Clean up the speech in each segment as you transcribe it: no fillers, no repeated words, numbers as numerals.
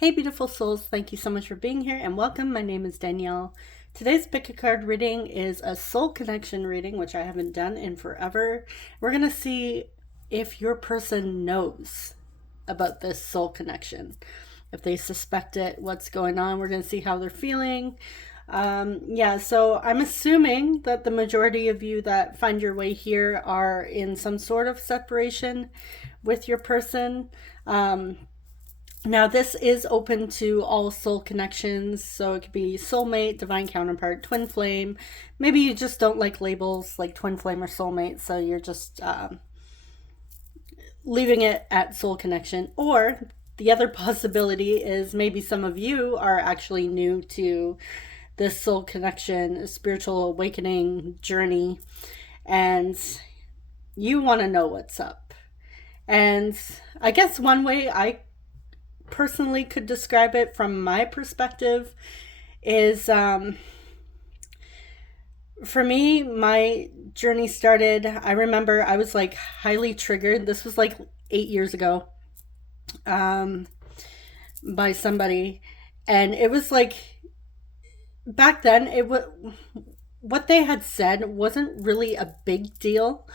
Hey beautiful souls, thank you so much for being here and welcome. My name is Danielle. Today's pick a card reading is a soul connection reading, which I haven't done in forever. We're going to see if your person knows about this soul connection. If they suspect it, what's going on. We're going to see how they're feeling. So I'm assuming that the majority of you that find your way here are in some sort of separation with your person. Now, this is open to all soul connections, so it could be soulmate, divine counterpart, twin flame. Maybe you just don't like labels like twin flame or soulmate, so you're just leaving it at soul connection. Or the other possibility is maybe some of you are actually new to this soul connection, spiritual awakening journey, and you want to know what's up. And I guess one way I personally could describe it from my perspective is for me, my journey started, I remember I was like highly triggered. This was like 8 years ago by somebody, and it was like back then what they had said wasn't really a big deal.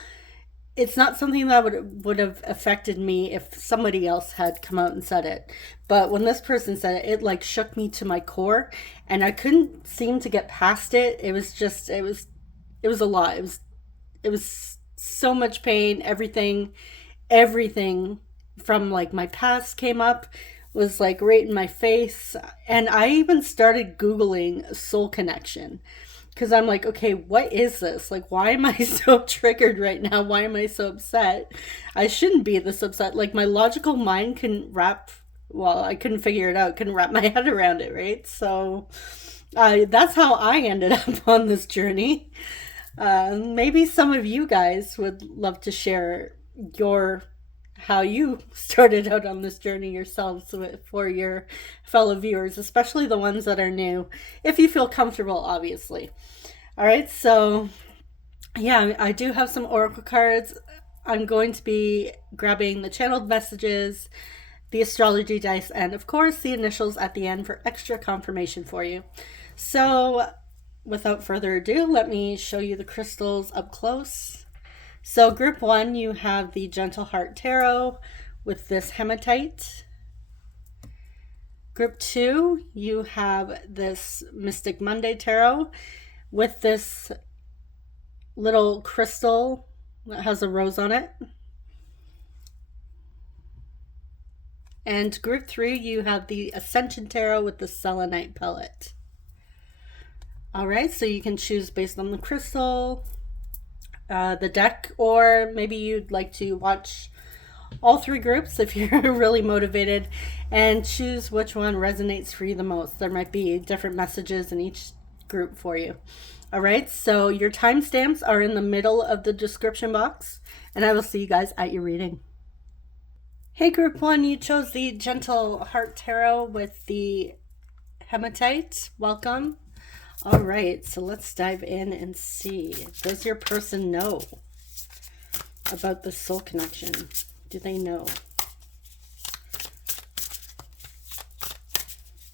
It's not something that would have affected me if somebody else had come out and said it. But when this person said it, it like shook me to my core, and I couldn't seem to get past it. It was a lot. It was so much pain. Everything from like my past came up, was like right in my face. And I even started Googling soul connection. Because I'm like, okay, what is this? Like, why am I so triggered right now? Why am I so upset? I shouldn't be this upset. Like, my logical mind I couldn't figure it out, couldn't wrap my head around it, right? So that's how I ended up on this journey. Maybe some of you guys would love to share how you started out on this journey yourselves for your fellow viewers, especially the ones that are new, if you feel comfortable, obviously. All right, so yeah, I do have some oracle cards. I'm going to be grabbing the channeled messages, the astrology dice, and of course the initials at the end for extra confirmation for you. So without further ado, let me show you the crystals up close. So group 1, you have the Gentle Heart Tarot with this hematite. Group 2, you have this Mystic Monday Tarot with this little crystal that has a rose on it. And group 3, you have the Ascension Tarot with the selenite pellet. All right, so you can choose based on the crystal, the deck, or maybe you'd like to watch all 3 groups if you're really motivated and choose which one resonates for you the most. There might be different messages in each group for you. All right, so your timestamps are in the middle of the description box, and I will see you guys at your reading. Hey group 1, you chose the Gentle Heart Tarot with the hematite. Welcome. All right, so let's dive in and see. Does your person know about the soul connection? Do they know?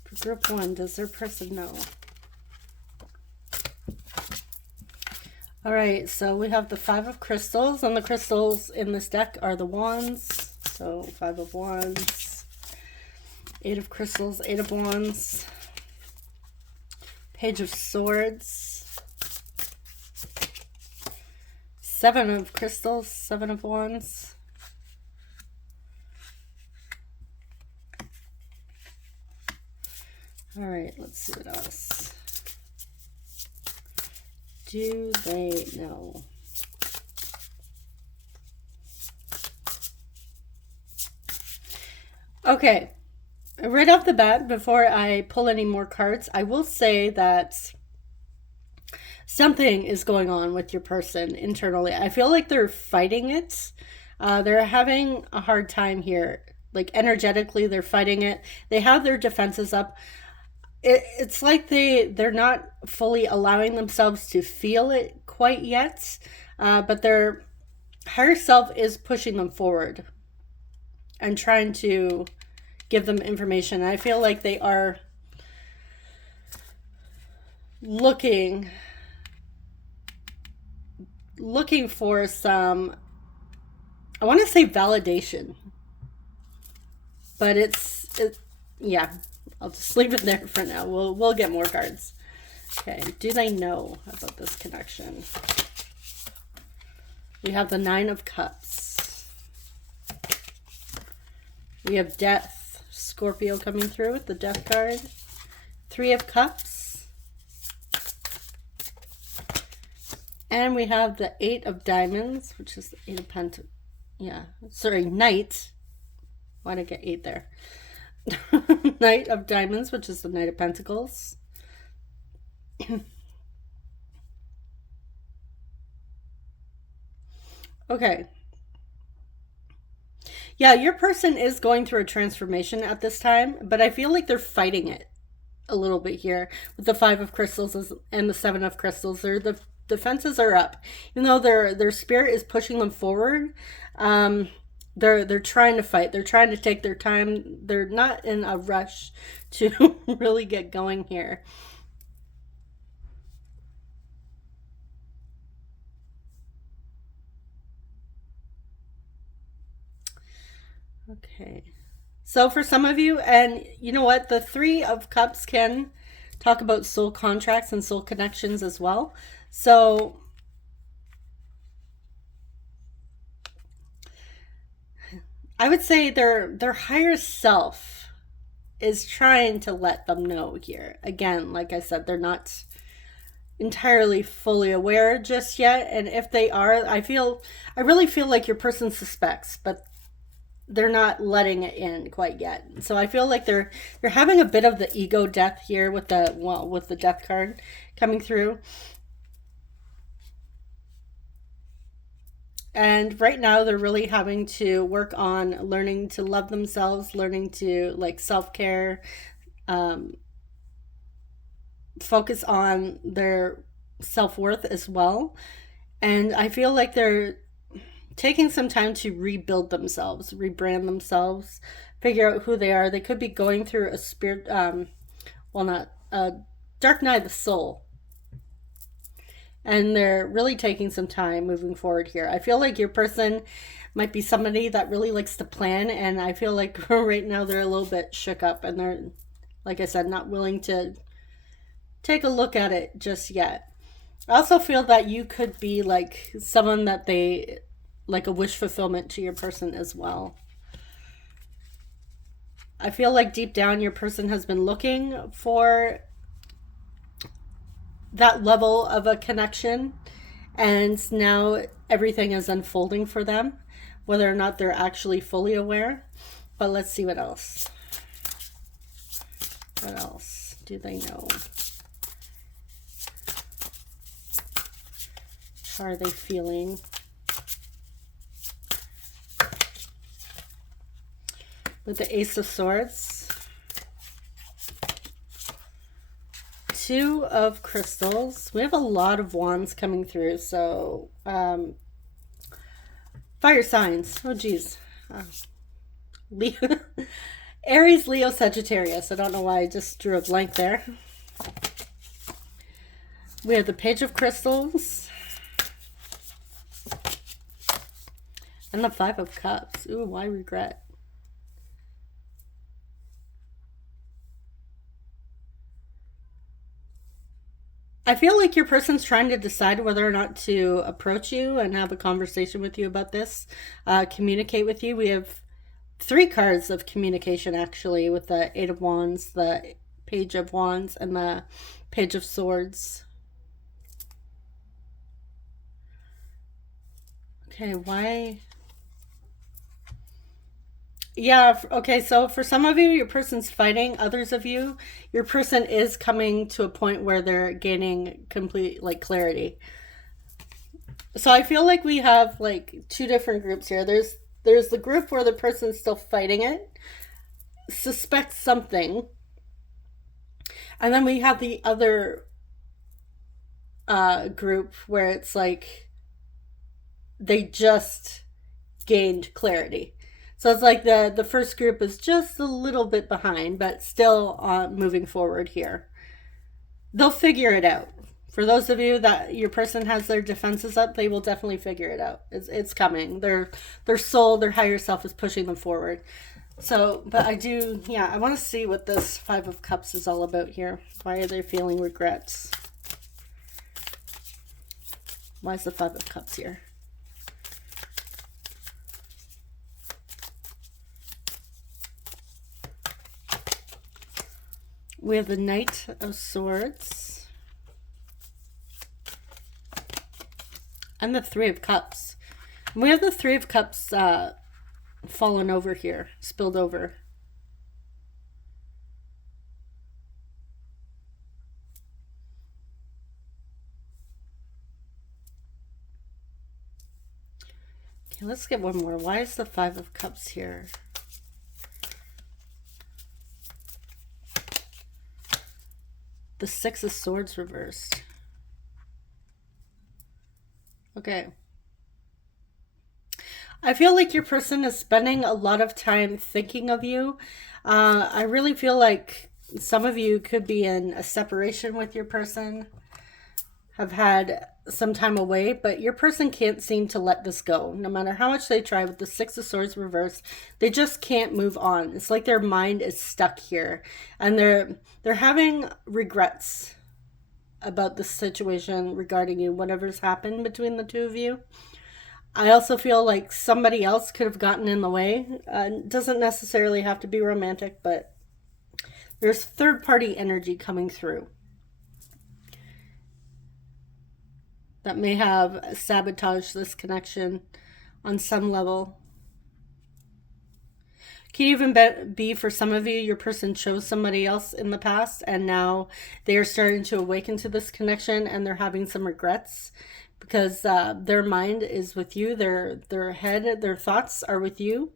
For group 1, does their person know? All right, so we have the 5 of crystals, and the crystals in this deck are the wands. So 5 of wands, 8 of crystals, 8 of wands, Page of Swords, 7 of crystals, 7 of wands, all right, let's see what else. Do they know? Okay. Right off the bat, before I pull any more cards, I will say that something is going on with your person internally. I feel like they're fighting it. They're having a hard time here. Like energetically, they're fighting it. They have their defenses up. It's like they're not fully allowing themselves to feel it quite yet. But their higher self is pushing them forward and trying to give them information. I feel like they are looking for some, I want to say validation, but yeah, I'll just leave it there for now. We'll get more cards. Okay, do they know about this connection? We have the Nine of Cups. We have Death, Scorpio coming through with the Death card. Three of Cups. And we have the Eight of Diamonds, which is the Eight of Pentacles. Yeah, sorry, Knight. Why did I get 8 there? Knight of Diamonds, which is the Knight of Pentacles. Okay. Yeah, your person is going through a transformation at this time, but I feel like they're fighting it a little bit here with the Five of Crystals and the Seven of Crystals. The defenses are up, even though their spirit is pushing them forward. They're trying to fight. They're trying to take their time. They're not in a rush to really get going here. Okay. So for some of you, and you know what, the Three of Cups can talk about soul contracts and soul connections as well. So I would say their higher self is trying to let them know here. Again, like I said, they're not entirely fully aware just yet. And if they are, I really feel like your person suspects, but they're not letting it in quite yet. So I feel like they're having a bit of the ego death here with the Death card coming through. And right now they're really having to work on learning to love themselves, learning to like self-care, focus on their self-worth as well. And I feel like they're taking some time to rebuild themselves, rebrand themselves, figure out who they are. They could be going through a spirit, not a dark night of the soul. And they're really taking some time moving forward here. I feel like your person might be somebody that really likes to plan. And I feel like right now they're a little bit shook up. And they're, like I said, not willing to take a look at it just yet. I also feel that you could be like someone that they, like a wish fulfillment to your person as well. I feel like deep down your person has been looking for that level of a connection, and now everything is unfolding for them, whether or not they're actually fully aware. But let's see what else. What else do they know? How are they feeling? With the Ace of Swords. Two of Crystals. We have a lot of wands coming through. So, fire signs. Oh, geez. Leo. Aries, Leo, Sagittarius. I don't know why I just drew a blank there. We have the Page of Crystals. And the Five of Cups. Ooh, why regret? I feel like your person's trying to decide whether or not to approach you and have a conversation with you about this, communicate with you. We have 3 cards of communication, actually, with the Eight of Wands, the Page of Wands, and the Page of Swords. Okay, why? Yeah, okay, so for some of you, your person's fighting. Others of you, your person is coming to a point where they're gaining complete, like, clarity. So I feel like we have, like, 2 different groups here. There's the group where the person's still fighting it, suspects something. And then we have the other group where it's like they just gained clarity. So it's like the first group is just a little bit behind, but still moving forward here. They'll figure it out. For those of you that your person has their defenses up, they will definitely figure it out. It's coming. Their soul, their higher self is pushing them forward. So, but I do, yeah, I want to see what this Five of Cups is all about here. Why are they feeling regrets? Why is the Five of Cups here? We have the Knight of Swords. And the Three of Cups. We have the Three of Cups fallen over here, spilled over. Okay, let's get one more. Why is the Five of Cups here? The Six of Swords reversed. Okay. I feel like your person is spending a lot of time thinking of you. I really feel like some of you could be in a separation with your person, have had some time away, but your person can't seem to let this go. No matter how much they try with the Six of Swords reversed, they just can't move on. It's like their mind is stuck here, and they're having regrets about the situation regarding you, whatever's happened between the two of you. I also feel like somebody else could have gotten in the way. It doesn't necessarily have to be romantic, but there's third-party energy coming through that may have sabotaged this connection on some level. Can even be for some of you, your person chose somebody else in the past and now they are starting to awaken to this connection and they're having some regrets because their mind is with you, their head, their thoughts are with you.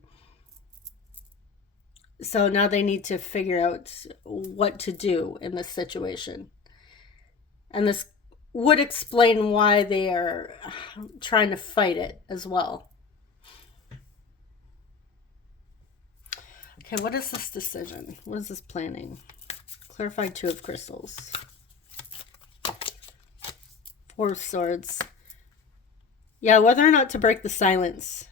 So now they need to figure out what to do in this situation. And this would explain why they are trying to fight it as well. Okay, what is this decision? What is this planning? Clarify Two of Crystals. Four of Swords. Yeah, whether or not to break the silence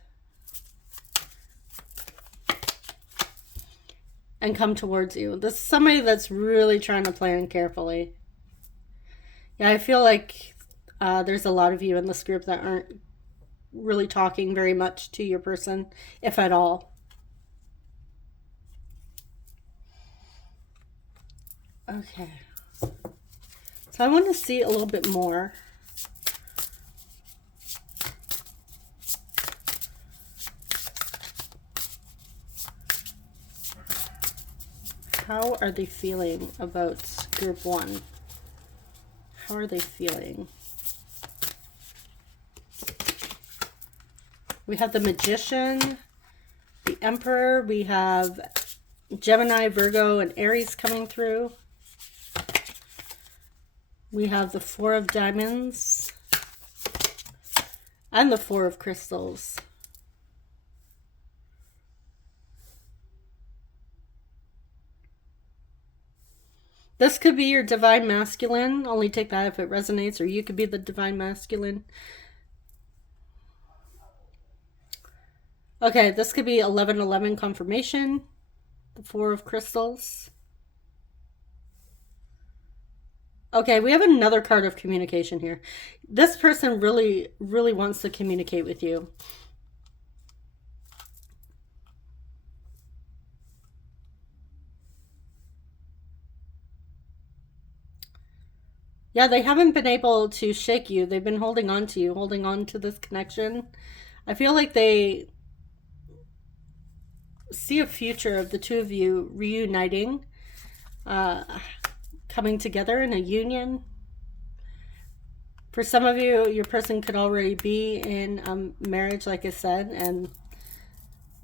and come towards you. This is somebody that's really trying to plan carefully. Yeah, I feel like there's a lot of you in this group that aren't really talking very much to your person, if at all. Okay. So I want to see a little bit more. How are they feeling about group one? How are they feeling? We have the Magician, the Emperor, we have Gemini, Virgo, and Aries coming through. We have the Four of Diamonds and the Four of Crystals. This could be your divine masculine. Only take that if it resonates, or you could be the divine masculine. Okay, this could be 11-11 confirmation. The Four of Crystals. Okay, we have another card of communication here. This person really, really wants to communicate with you. Yeah, they haven't been able to shake you. They've been holding on to you, holding on to this connection. I feel like they see a future of the two of you reuniting, coming together in a union. For some of you, your person could already be in marriage, like I said, and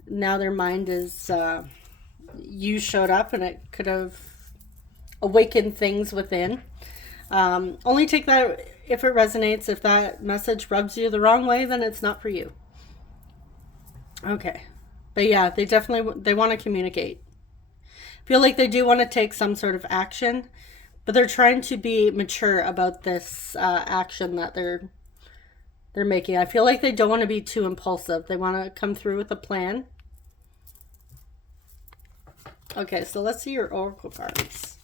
now their mind is, you showed up and it could have awakened things within. Only take that if it resonates. If that message rubs you the wrong way, then it's not for you. Okay. But yeah, they want to communicate. Feel like they do want to take some sort of action, but they're trying to be mature about this action that they're making. I feel like they don't want to be too impulsive. They want to come through with a plan. Okay, so let's see your oracle cards.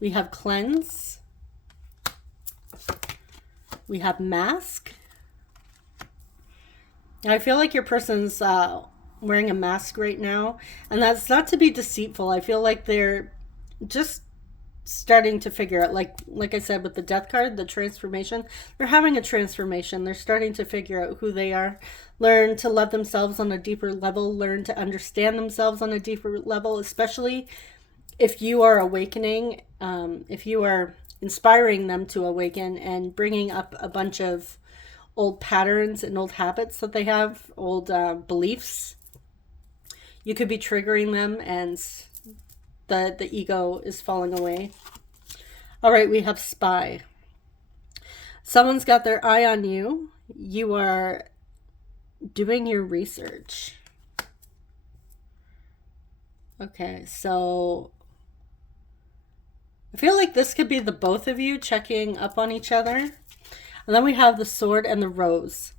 We have cleanse. We have mask. I feel like your person's wearing a mask right now, and that's not to be deceitful. I feel like they're just starting to figure out, like I said with the death card, the transformation. They're having a transformation. They're starting to figure out who they are, learn to love themselves on a deeper level, learn to understand themselves on a deeper level, especially if you are awakening, if you are inspiring them to awaken and bringing up a bunch of old patterns and old habits that they have, old beliefs. You could be triggering them, and the ego is falling away. All right, we have spy. Someone's got their eye on you. You are doing your research. Okay, so I feel like this could be the both of you checking up on each other. And then we have the sword and the rose.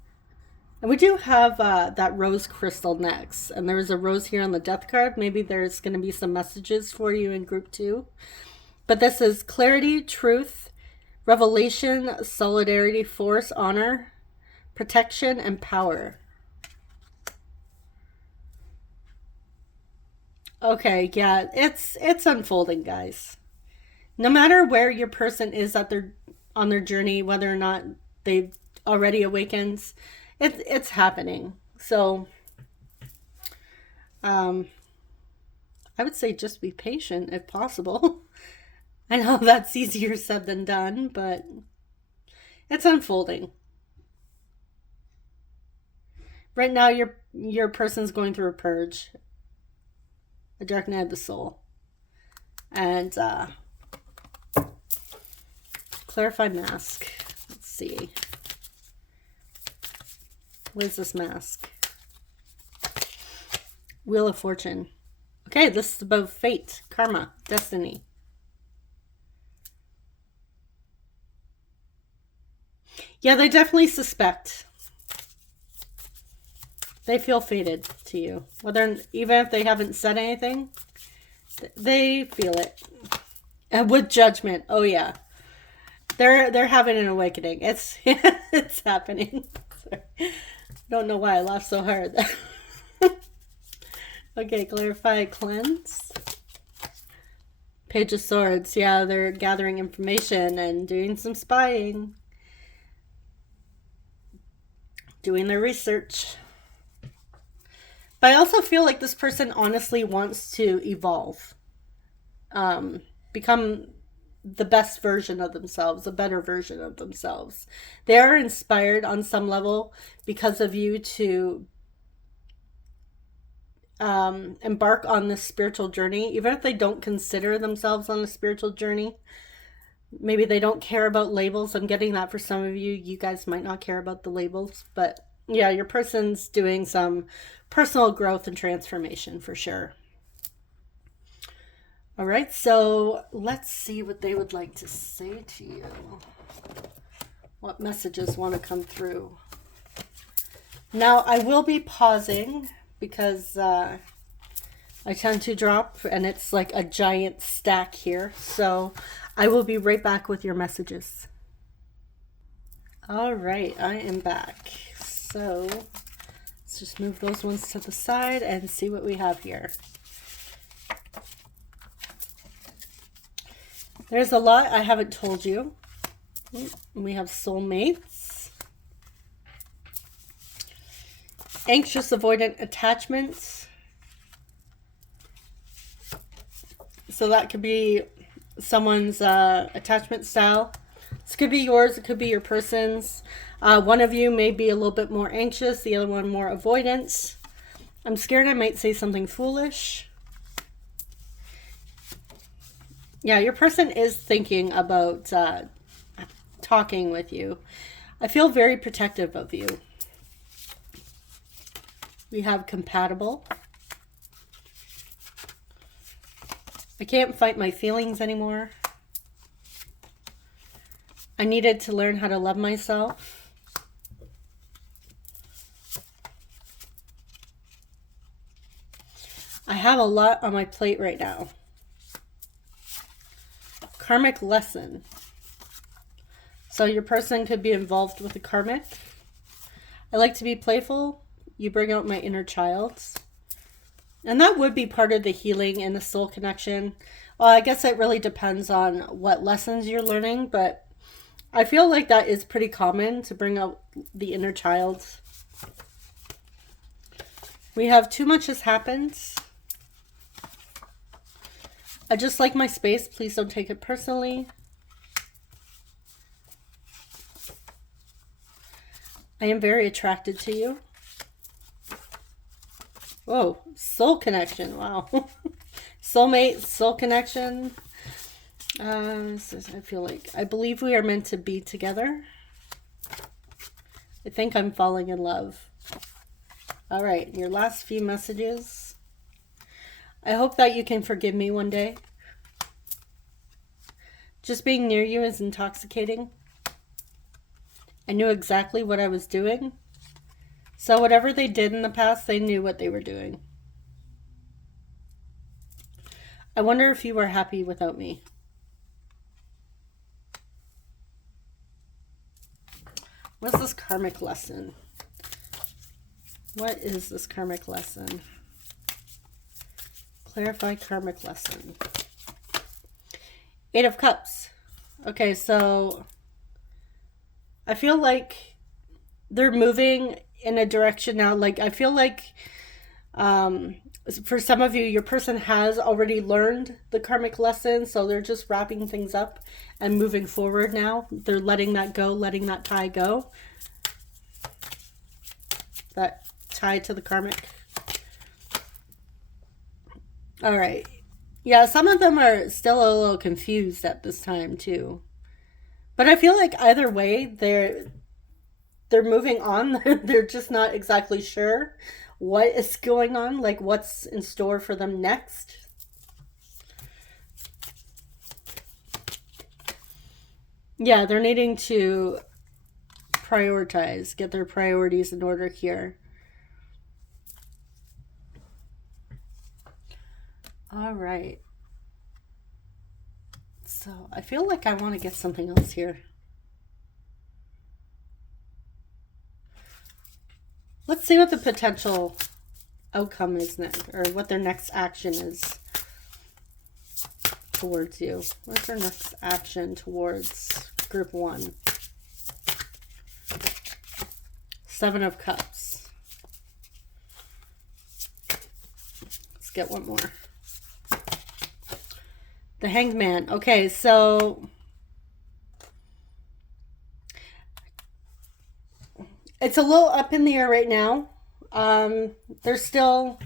And we do have that rose crystal next. And there is a rose here on the death card. Maybe there's going to be some messages for you in group 2. But this is clarity, truth, revelation, solidarity, force, honor, protection, and power. Okay, yeah, it's unfolding, guys. No matter where your person is on their journey, whether or not they've already awakened, it's happening. So I would say just be patient if possible. I know that's easier said than done, but it's unfolding. Right now your person's going through a purge, a dark night of the soul. And clarify mask. Let's see. What is this mask? Wheel of Fortune. Okay, this is about fate, karma, destiny. Yeah, they definitely suspect. They feel fated to you. Even if they haven't said anything, they feel it. And with judgment. Oh yeah. They're having an awakening. It's it's happening. Sorry. Don't know why I laughed so hard. Okay, clarify, cleanse. Page of Swords. Yeah, they're gathering information and doing some spying. Doing their research. But I also feel like this person honestly wants to evolve. Become the best version of themselves, a better version of themselves. They are inspired on some level because of you to embark on this spiritual journey, even if they don't consider themselves on a spiritual journey. Maybe they don't care about labels. I'm getting that for some of you. You guys might not care about the labels, but yeah, your person's doing some personal growth and transformation for sure. All right, so let's see what they would like to say to you. What messages want to come through? Now, I will be pausing because I tend to drop, and it's like a giant stack here. So I will be right back with your messages. All right, I am back. So let's just move those ones to the side and see what we have here. There's a lot I haven't told you. We have soulmates. Anxious avoidant attachments. So that could be someone's attachment style. This could be yours. It could be your person's. One of you may be a little bit more anxious. The other one more avoidance. I'm scared I might say something foolish. Yeah, your person is thinking about talking with you. I feel very protective of you. We have compatible. I can't fight my feelings anymore. I needed to learn how to love myself. I have a lot on my plate right now. Karmic lesson. So your person could be involved with a karmic. I like to be playful. You bring out my inner child. And that would be part of the healing and the soul connection. Well, I guess it really depends on what lessons you're learning, but I feel like that is pretty common to bring out the inner child. We have too much has happened. I just like my space. Please don't take it personally. I am very attracted to you. Whoa, soul connection. Wow. Soulmate, soul connection. I feel like I believe we are meant to be together. I think I'm falling in love. All right, your last few messages. I hope that you can forgive me one day. Just being near you is intoxicating. I knew exactly what I was doing. So whatever they did in the past, they knew what they were doing. I wonder if you were happy without me. What's this karmic lesson? What is this karmic lesson? Clarify karmic lesson. Eight of Cups. Okay, so I feel like they're moving in a direction now. Like, I feel like for some of you, your person has already learned the karmic lesson, so they're just wrapping things up and moving forward now. They're letting that go, letting that tie go. That tie to the karmic. All right. Yeah, some of them are still a little confused at this time too. But I feel like either way, they're moving on. They're just not exactly sure what is going on, like what's in store for them next. Yeah, they're needing to prioritize, get their priorities in order here. All right. So I feel like I want to get something else here. Let's see what the potential outcome is next, or what their next action is towards you. What's their next action towards group one? Seven of Cups. Let's get one more. The Hanged Man. Okay, so it's a little up in the air right now. They still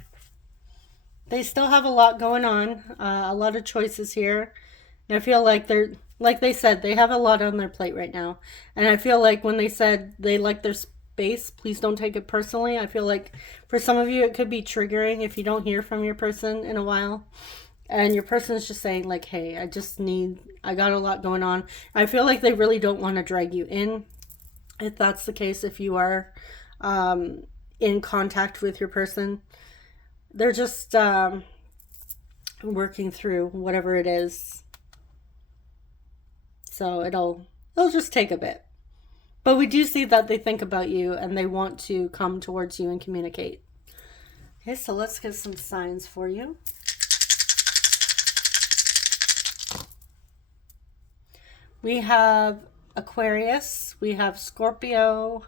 have a lot going on, a lot of choices here. And I feel like they're, like they said, they have a lot on their plate right now. And I feel like when they said they like their space, please don't take it personally. I feel like for some of you, it could be triggering if you don't hear from your person in a while. And your person is just saying like, hey, I got a lot going on. I feel like they really don't want to drag you in. If that's the case, if you are in contact with your person, they're just working through whatever it is. So it'll just take a bit. But we do see that they think about you and they want to come towards you and communicate. Okay, so let's get some signs for you. We have Aquarius, we have Scorpio,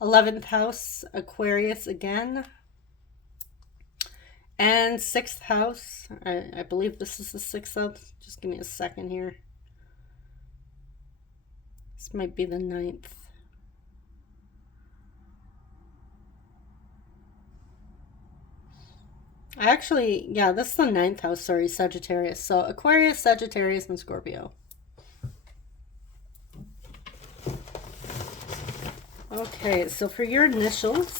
11th house, Aquarius again, and 6th house. I believe this is the 6th house. Just give me a second here. This might be the 9th. Actually, yeah, this is the 9th house, sorry, Sagittarius. So Aquarius, Sagittarius, and Scorpio. Okay, so for your initials,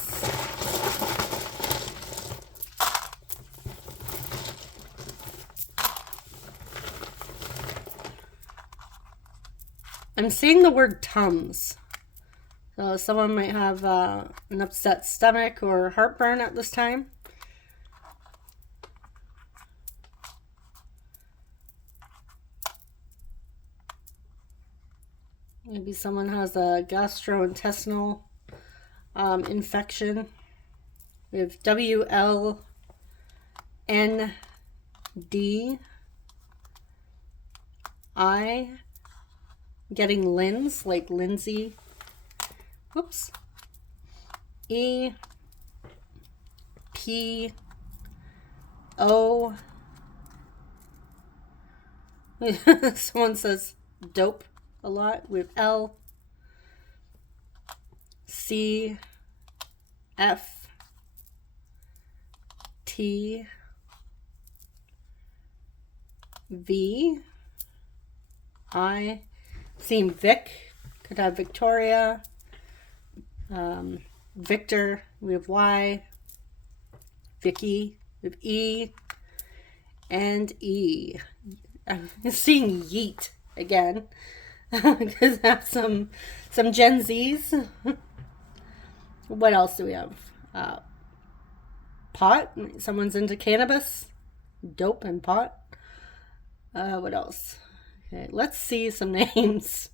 I'm seeing the word Tums. So someone might have an upset stomach or heartburn at this time. Maybe someone has a gastrointestinal infection. We have WLND. Getting Linz, like Lindsay. Whoops. E. P. O. Someone says dope a lot. We have L. C. F. T. V. I. Seeing Vic. Could have Victoria. Victor. We have Y. Vicky. We have E. And E. I'm seeing Yeet again. Because I have some Gen Zs. What else do we have? Pot. Someone's into cannabis. Dope and pot. What else? Okay, let's see some names.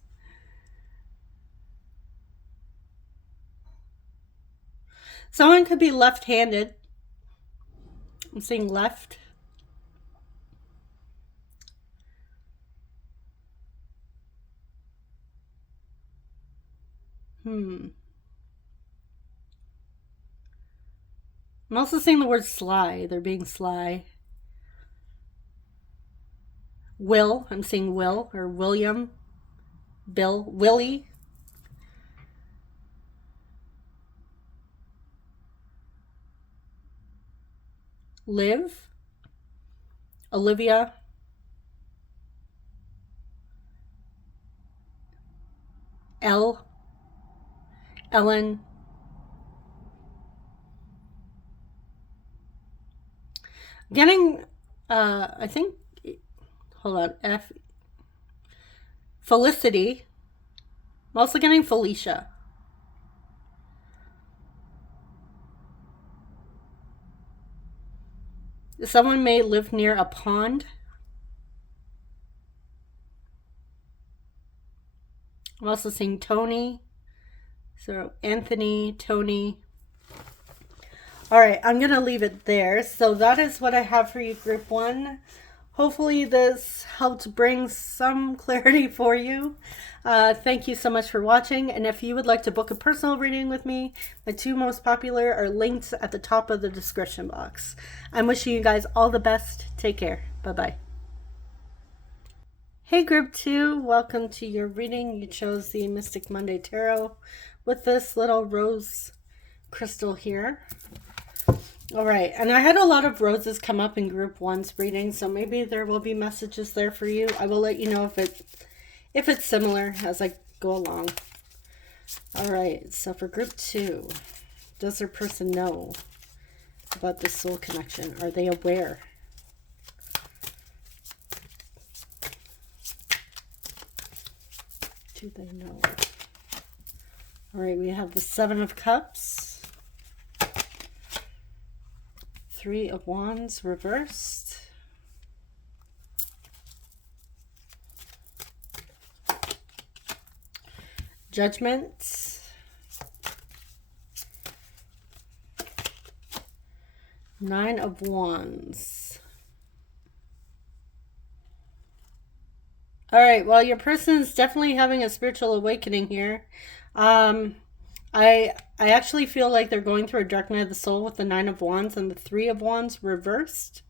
Someone could be left-handed. I'm seeing left. I'm also seeing the word sly. They're being sly. Will. I'm seeing Will or William. Bill. Willie. Liv. Olivia. Elle. Ellen. Getting, I think, hold on, F. Felicity. I'm also getting Felicia. Someone may live near a pond. I'm also seeing Tony. So Anthony, Tony. All right, I'm going to leave it there. So that is what I have for you, Group 1. Hopefully this helped bring some clarity for you. Thank you so much for watching. And if you would like to book a personal reading with me, my 2 most popular are linked at the top of the description box. I'm wishing you guys all the best. Take care. Bye-bye. Hey Group 2, welcome to your reading. You chose the Mystic Monday Tarot with this little rose crystal here. All right, and I had a lot of roses come up in Group 1's reading, so maybe there will be messages there for you. I will let you know if it's similar as I go along. All right, so for Group 2, does their person know about this soul connection? Are they aware? Do they know? All right, we have the 7 of Cups. 3 of Wands reversed. Judgment. Nine of Wands. All right, well, your person is definitely having a spiritual awakening here. I actually feel like they're going through a dark night of the soul with the 9 of Wands and the 3 of Wands reversed.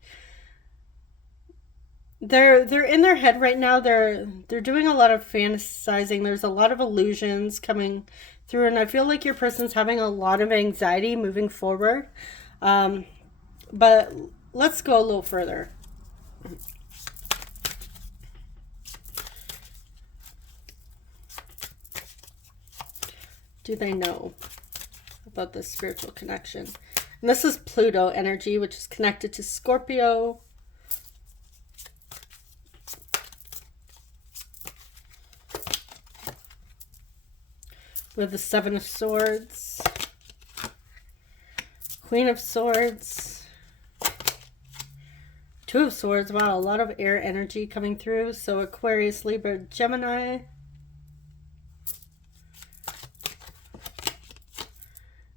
They're in their head right now. They're doing a lot of fantasizing. There's a lot of illusions coming through, and I feel like your person's having a lot of anxiety moving forward. But let's go a little further. Do they know about this spiritual connection? And this is Pluto energy, which is connected to Scorpio. with the Seven of Swords, Queen of Swords, Two of Swords. Wow, a lot of air energy coming through. So Aquarius, Libra, Gemini.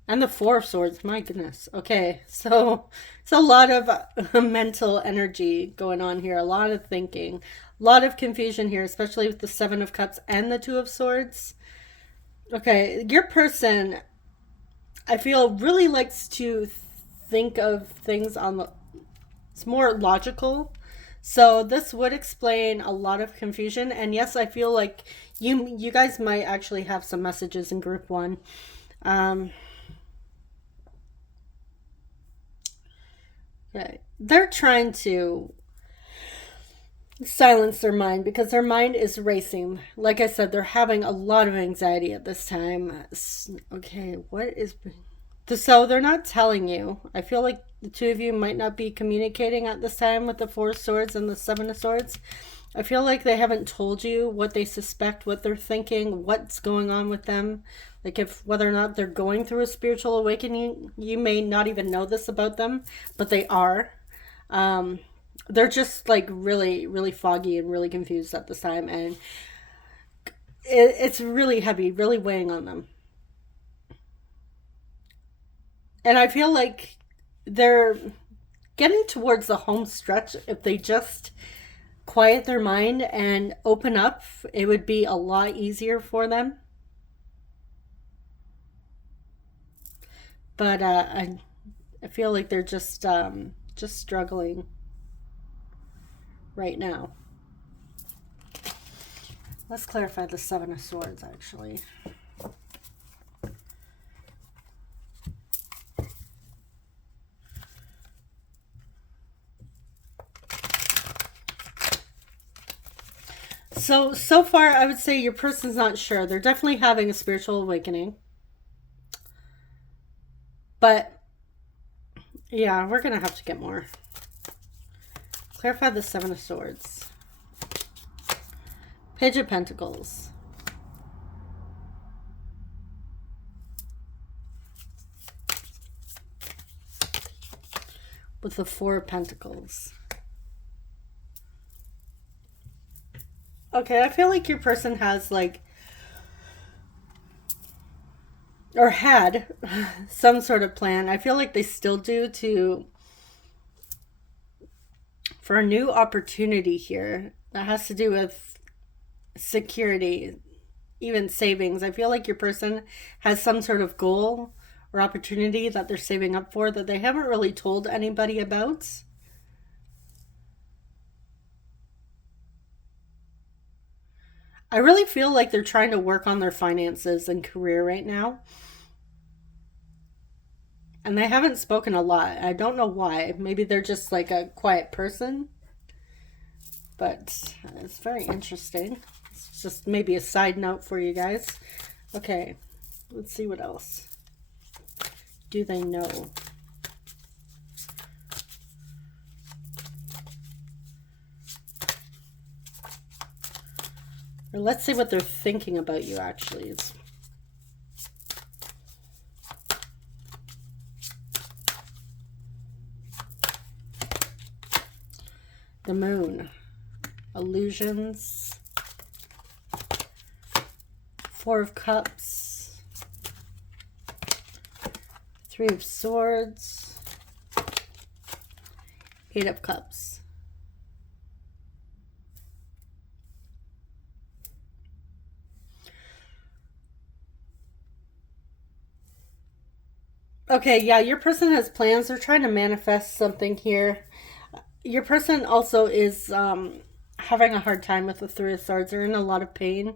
And the Four of Swords. My goodness. Okay, so it's a lot of mental energy going on here. A lot of thinking. A lot of confusion here, especially with the Seven of Cups and the Two of Swords. Okay, your person, I feel, really likes to think of things on the... It's more logical. So this would explain a lot of confusion. And yes, I feel like you guys might actually have some messages in group one. Okay. They're trying to silence their mind because their mind is racing. Like I said, they're having a lot of anxiety at this time. Okay, what is... So they're not telling you. I feel like the two of you might not be communicating at this time with the Four of Swords and the Seven of Swords. I feel like they haven't told you what they suspect, what they're thinking, what's going on with them. Like whether or not they're going through a spiritual awakening, you may not even know this about them, but they are. They're just like really, really foggy and really confused at this time. And it's really heavy, really weighing on them. And I feel like they're getting towards the home stretch. If they just quiet their mind and open up, it would be a lot easier for them. But I feel like they're just struggling right now. Let's clarify the Seven of Swords, actually. So far, I would say your person's not sure. They're definitely having a spiritual awakening. But, yeah, we're going to have to get more. Clarify the Seven of Swords. Page of Pentacles. With the Four of Pentacles. Okay, I feel like your person has like, or had some sort of plan. I feel like they still do for a new opportunity here that has to do with security, even savings. I feel like your person has some sort of goal or opportunity that they're saving up for that they haven't really told anybody about. I really feel like they're trying to work on their finances and career right now. And they haven't spoken a lot. I don't know why. Maybe they're just like a quiet person. But it's very interesting. It's just maybe a side note for you guys. Okay, let's see what else. Do they know? Or let's see what they're thinking about you, actually. The Moon. Illusions. Four of Cups. Three of Swords. Eight of Cups. Okay, yeah, your person has plans. They're trying to manifest something here. Your person also is having a hard time with the Three of Swords. They're in a lot of pain,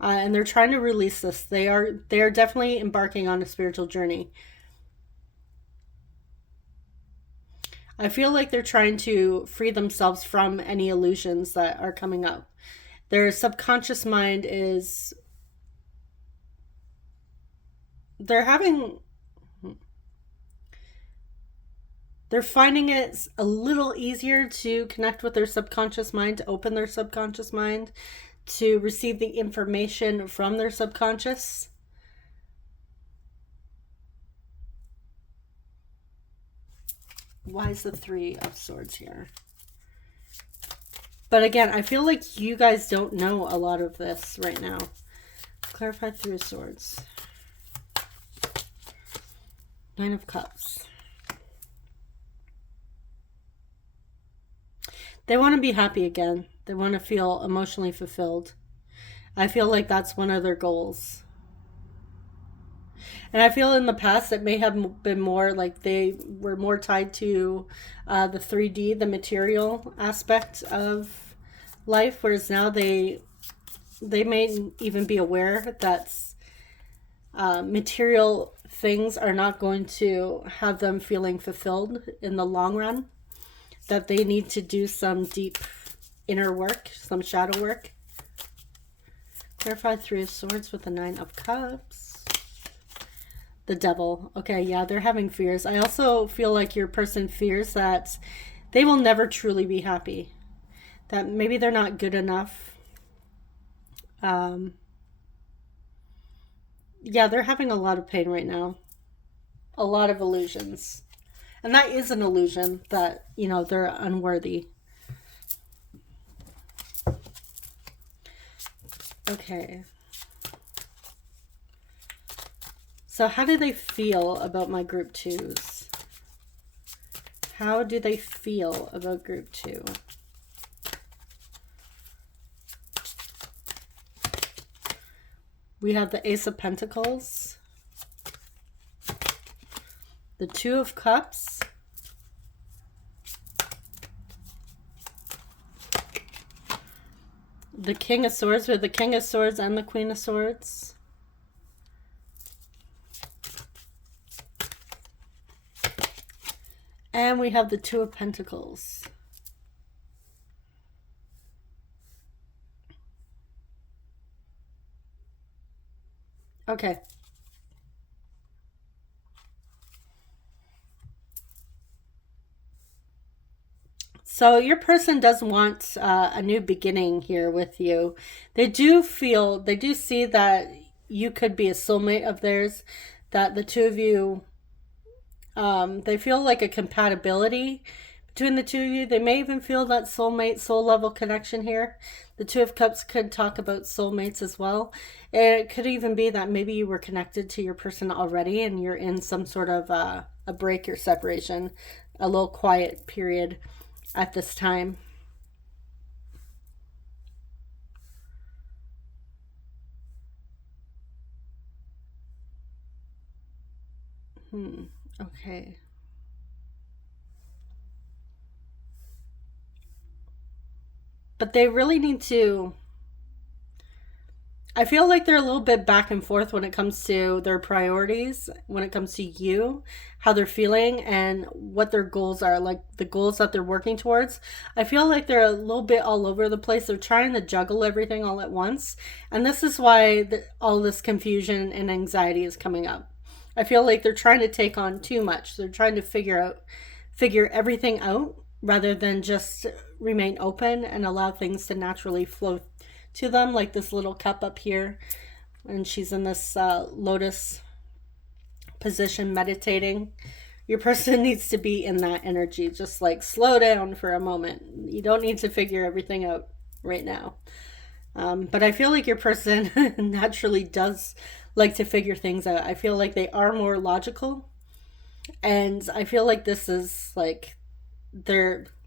and they're trying to release this. They are definitely embarking on a spiritual journey. I feel like they're trying to free themselves from any illusions that are coming up. Their subconscious mind is... They're finding it a little easier to connect with their subconscious mind, to open their subconscious mind, to receive the information from their subconscious. Why is the Three of Swords here? But again, I feel like you guys don't know a lot of this right now. Clarify Three of Swords. Nine of Cups. They want to be happy again. They want to feel emotionally fulfilled. I feel like that's one of their goals. And I feel in the past it may have been more like they were more tied to the 3D, the material aspect of life, whereas now they may even be aware that material things are not going to have them feeling fulfilled in the long run, that they need to do some deep inner work, some shadow work. Clarify Three of Swords with the Nine of Cups. The Devil. Okay, yeah, they're having fears. I also feel like your person fears that they will never truly be happy. That maybe they're not good enough. Yeah, they're having a lot of pain right now. A lot of illusions. And that is an illusion that, you know, they're unworthy. Okay. So how do they feel about my group twos? How do they feel about group two? We have the Ace of Pentacles, the Two of Cups, the King of Swords. We have the King of Swords and the Queen of Swords. And we have the Two of Pentacles. Okay. So your person does want a new beginning here with you. They do see that you could be a soulmate of theirs, that the two of you, they feel like a compatibility between the two of you. They may even feel that soulmate, soul level connection here. The Two of Cups could talk about soulmates as well. And it could even be that maybe you were connected to your person already and you're in some sort of a break or separation, a little quiet period at this time. Okay. But they really need to, I feel like they're a little bit back and forth when it comes to their priorities, when it comes to you, how they're feeling and what their goals are, like the goals that they're working towards. I feel like they're a little bit all over the place. They're trying to juggle everything all at once. And this is why all this confusion and anxiety is coming up. I feel like they're trying to take on too much. They're trying to figure everything out rather than just remain open and allow things to naturally flow to them, like this little cup up here, and she's in this lotus position meditating. Your person needs to be in that energy, just like slow down for a moment. You don't need to figure everything out right now. But I feel like your person naturally does like to figure things out. I feel like they are more logical, and I feel like this is like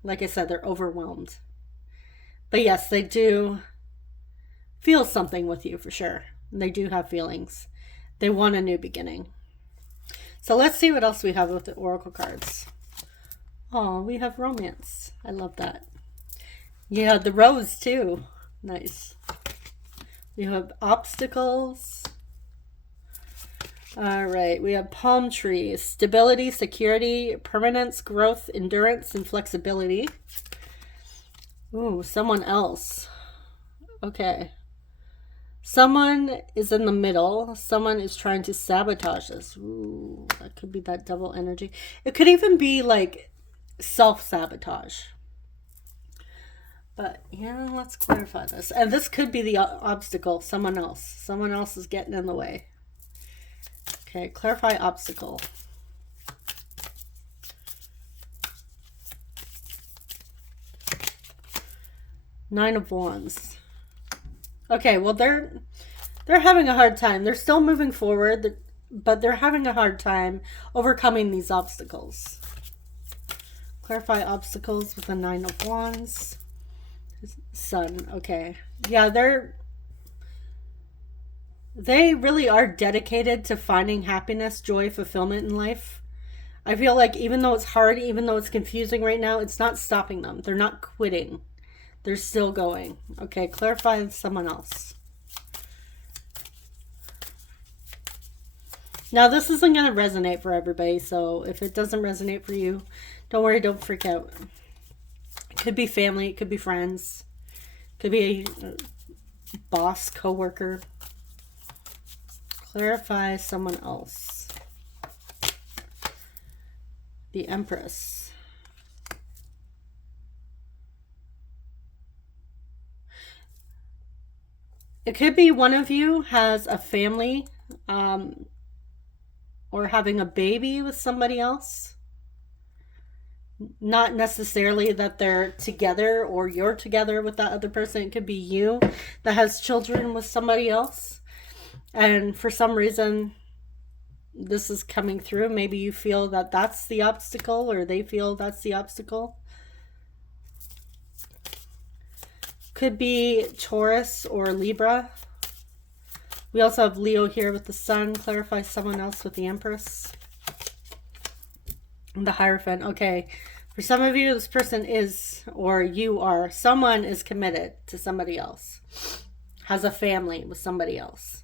like I said, they're overwhelmed. But yes, they do feel something with you for sure. They do have feelings. They want a new beginning. So let's see what else we have with the oracle cards. Oh, we have romance. I love that. Yeah, the rose too. Nice. We have obstacles. All right, we have palm trees, stability, security, permanence, growth, endurance, and flexibility. Ooh, someone else. Okay. Someone is in the middle. Someone is trying to sabotage us. Ooh, that could be that double energy. It could even be like self-sabotage. But yeah, let's clarify this. And this could be the obstacle. Someone else. Someone else is getting in the way. Okay, clarify obstacle. Nine of Wands. Okay, well, they're having a hard time. They're still moving forward, but they're having a hard time overcoming these obstacles. Clarify obstacles with the Nine of Wands. Sun. Okay. Yeah, they really are dedicated to finding happiness, joy, fulfillment in life. I feel like even though it's hard, even though it's confusing right now, it's not stopping them. They're not quitting. They're still going. Okay, clarify someone else. Now, this isn't going to resonate for everybody, so if it doesn't resonate for you, don't worry, don't freak out. It could be family, it could be friends, it could be a boss, coworker. Clarify someone else. The Empress. It could be one of you has a family, or having a baby with somebody else. Not necessarily that they're together or you're together with that other person. It could be you that has children with somebody else. And for some reason, this is coming through. Maybe you feel that that's the obstacle, or they feel that's the obstacle. Could be Taurus or Libra. We also have Leo here with the Sun. Clarify someone else with the Empress. And the Hierophant. Okay. For some of you, this person is, or you are, someone is committed to somebody else. Has a family with somebody else.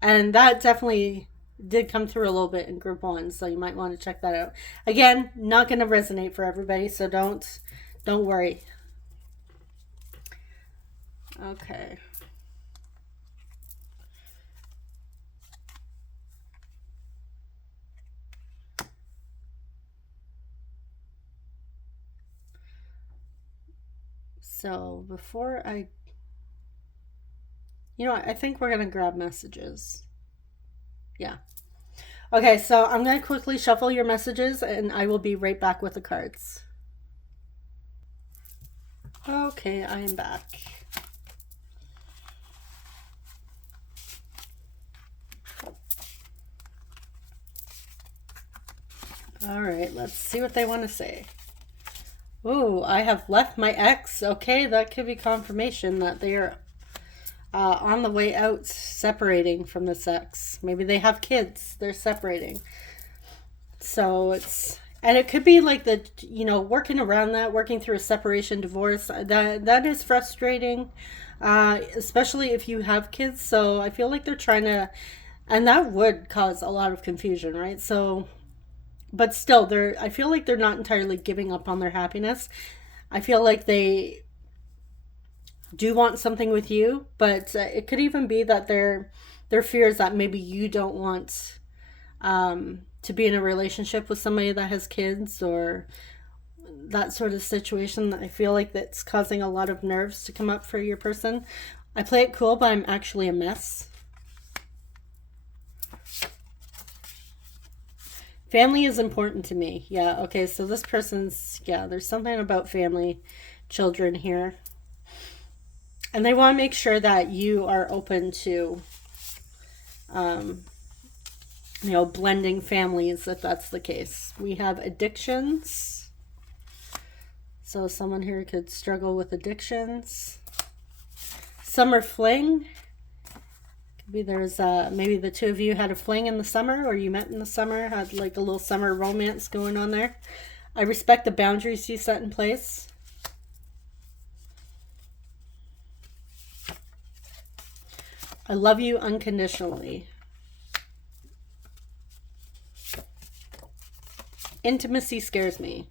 And that definitely did come through a little bit in group 1, so you might want to check that out. Again, not going to resonate for everybody, so don't worry. Okay. So before I think we're going to grab messages. Yeah. Okay, so I'm going to quickly shuffle your messages and I will be right back with the cards. Okay, I am back. All right, let's see what they want to say. Ooh, I have left my ex. Okay, that could be confirmation that they are on the way out, separating from this ex. Maybe they have kids. They're separating. So and it could be like working around that, working through a separation, divorce. That is frustrating, especially if you have kids. So I feel like they're trying to, and that would cause a lot of confusion, right? So, but still, I feel like they're not entirely giving up on their happiness. I feel like they do want something with you, but it could even be that their fear is that maybe you don't want to be in a relationship with somebody that has kids, or that sort of situation. I feel like that's causing a lot of nerves to come up for your person. I play it cool, but I'm actually a mess. Family is important to me. Yeah, okay, so this person's, there's something about family, children here. And they want to make sure that you are open to, blending families, if that's the case. We have addictions. So someone here could struggle with addictions. Summer fling. Could be there's maybe the two of you had a fling in the summer, or you met in the summer, had like a little summer romance going on there. I respect the boundaries you set in place. I love you unconditionally. Intimacy scares me.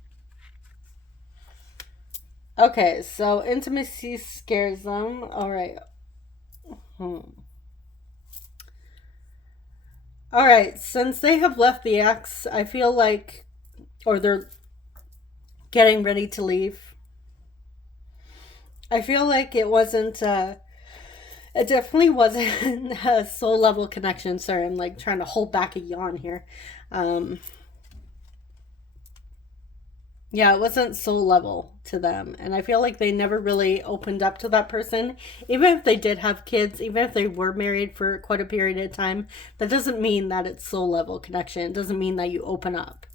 Okay, so intimacy scares them. All right. All right, since they have left the ex, I feel like, or they're getting ready to leave, I feel like it wasn't... it definitely wasn't a soul level connection. Sorry, I'm like trying to hold back a yawn here. Yeah, it wasn't soul level to them. And I feel like they never really opened up to that person. Even if they did have kids, even if they were married for quite a period of time, that doesn't mean that it's soul level connection. It doesn't mean that you open up,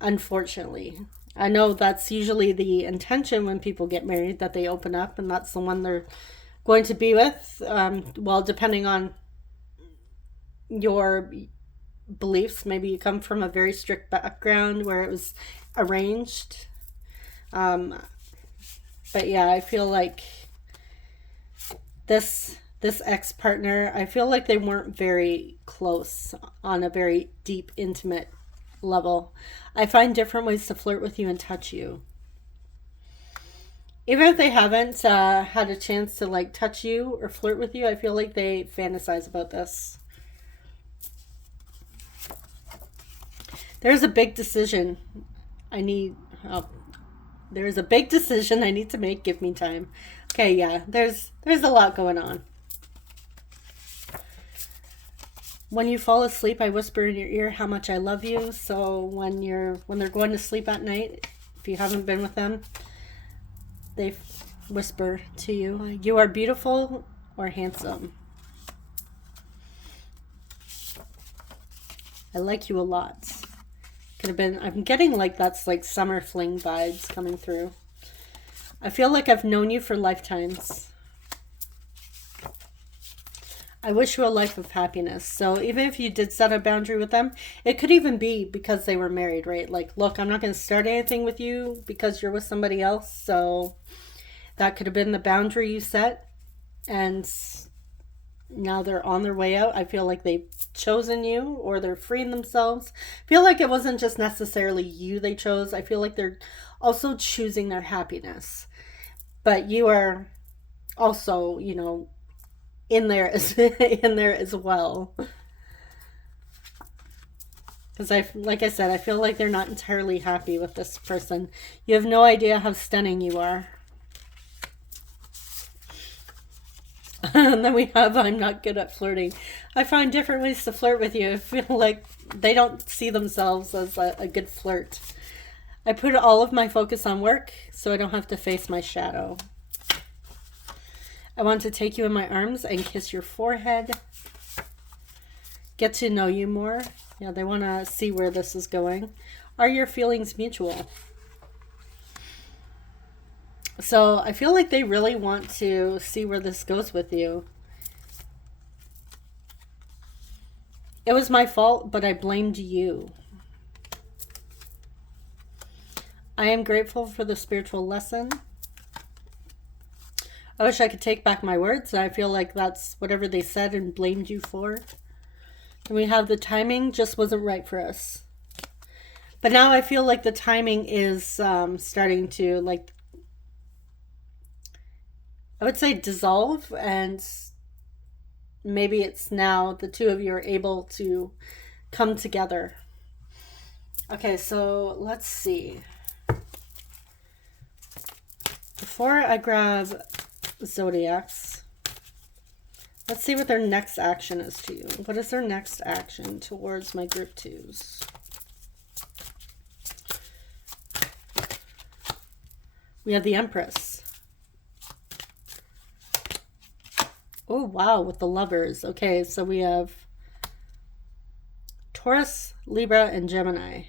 unfortunately. I know that's usually the intention when people get married, that they open up and that's the one they're going to be with. Well, depending on your beliefs, maybe you come from a very strict background where it was arranged. Um, but yeah, I feel like this ex partner, I feel like they weren't very close on a very deep, intimate level. I find different ways to flirt with you and touch you. Even if they haven't had a chance to like touch you or flirt with you, I feel like they fantasize about this. There's a big decision I need. Oh, there's a big decision I need to make. Give me time. Okay, yeah. There's a lot going on. When you fall asleep, I whisper in your ear how much I love you. So when they're going to sleep at night, if you haven't been with them, they whisper to you, "You are beautiful or handsome. I like you a lot." Could have been, I'm getting like that's like summer fling vibes coming through. I feel like I've known you for lifetimes. I wish you a life of happiness. So even if you did set a boundary with them, it could even be because they were married, right? Like, look, I'm not going to start anything with you because you're with somebody else. So that could have been the boundary you set. And now they're on their way out. I feel like they've chosen you or they're freeing themselves. I feel like it wasn't just necessarily you they chose. I feel like they're also choosing their happiness. But you are also, in there as well. Because like I said, I feel like they're not entirely happy with this person. You have no idea how stunning you are. And then we have, I'm not good at flirting. I find different ways to flirt with you. I feel like they don't see themselves as a good flirt. I put all of my focus on work so I don't have to face my shadow. I want to take you in my arms and kiss your forehead. Get to know you more. Yeah, they want to see where this is going. Are your feelings mutual? So I feel like they really want to see where this goes with you. It was my fault, but I blamed you. I am grateful for the spiritual lesson. I wish I could take back my words. I feel like that's whatever they said and blamed you for. And we have the timing just wasn't right for us. But now I feel like the timing is starting to, like, I would say dissolve, and maybe it's now the two of you are able to come together. Okay, so let's see. Before I grab Zodiacs, let's see what their next action is to you. What is their next action towards my group twos? We have the Empress. Oh, wow, with the Lovers. Okay, so we have Taurus, Libra, and Gemini.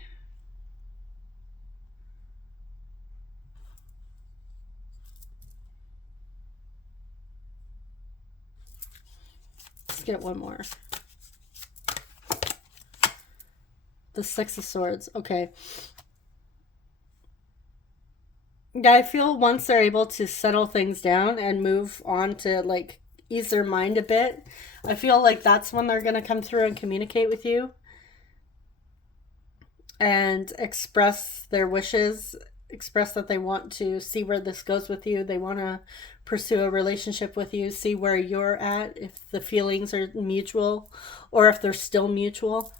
Let's get one more. The Six of Swords. Okay. Yeah, I feel once they're able to settle things down and move on to, like, ease their mind a bit, I feel like that's when they're going to come through and communicate with you and express their wishes, express that they want to see where this goes with you. They want to pursue a relationship with you, see where you're at, if the feelings are mutual or if they're still mutual.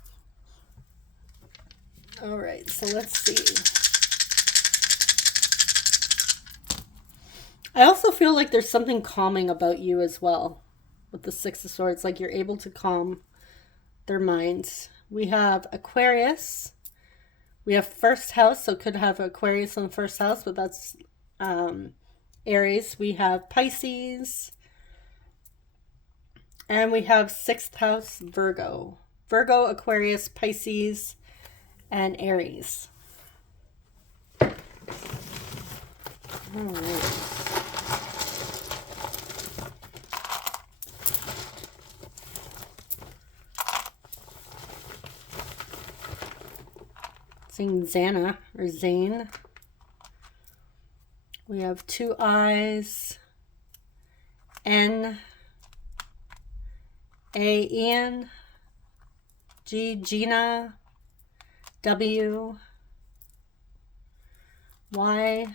All right, so let's see. I also feel like there's something calming about you as well with the Six of Swords, like you're able to calm their minds. We have Aquarius, We have first house, so could have Aquarius in the first house, but that's Aries. We have Pisces. And we have sixth house, Virgo. Virgo, Aquarius, Pisces, and Aries. All right. Sing Xana or Zane. We have two eyes. N. A. Ian. G. Gina. W. Y.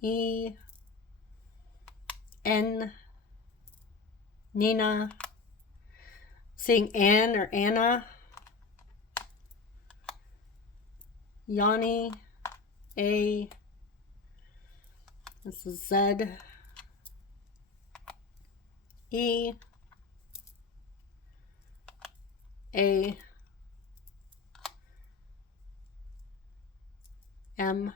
E. N. Nina. Seeing Anne or Anna. Yanni. A. This is Z. E. A. M.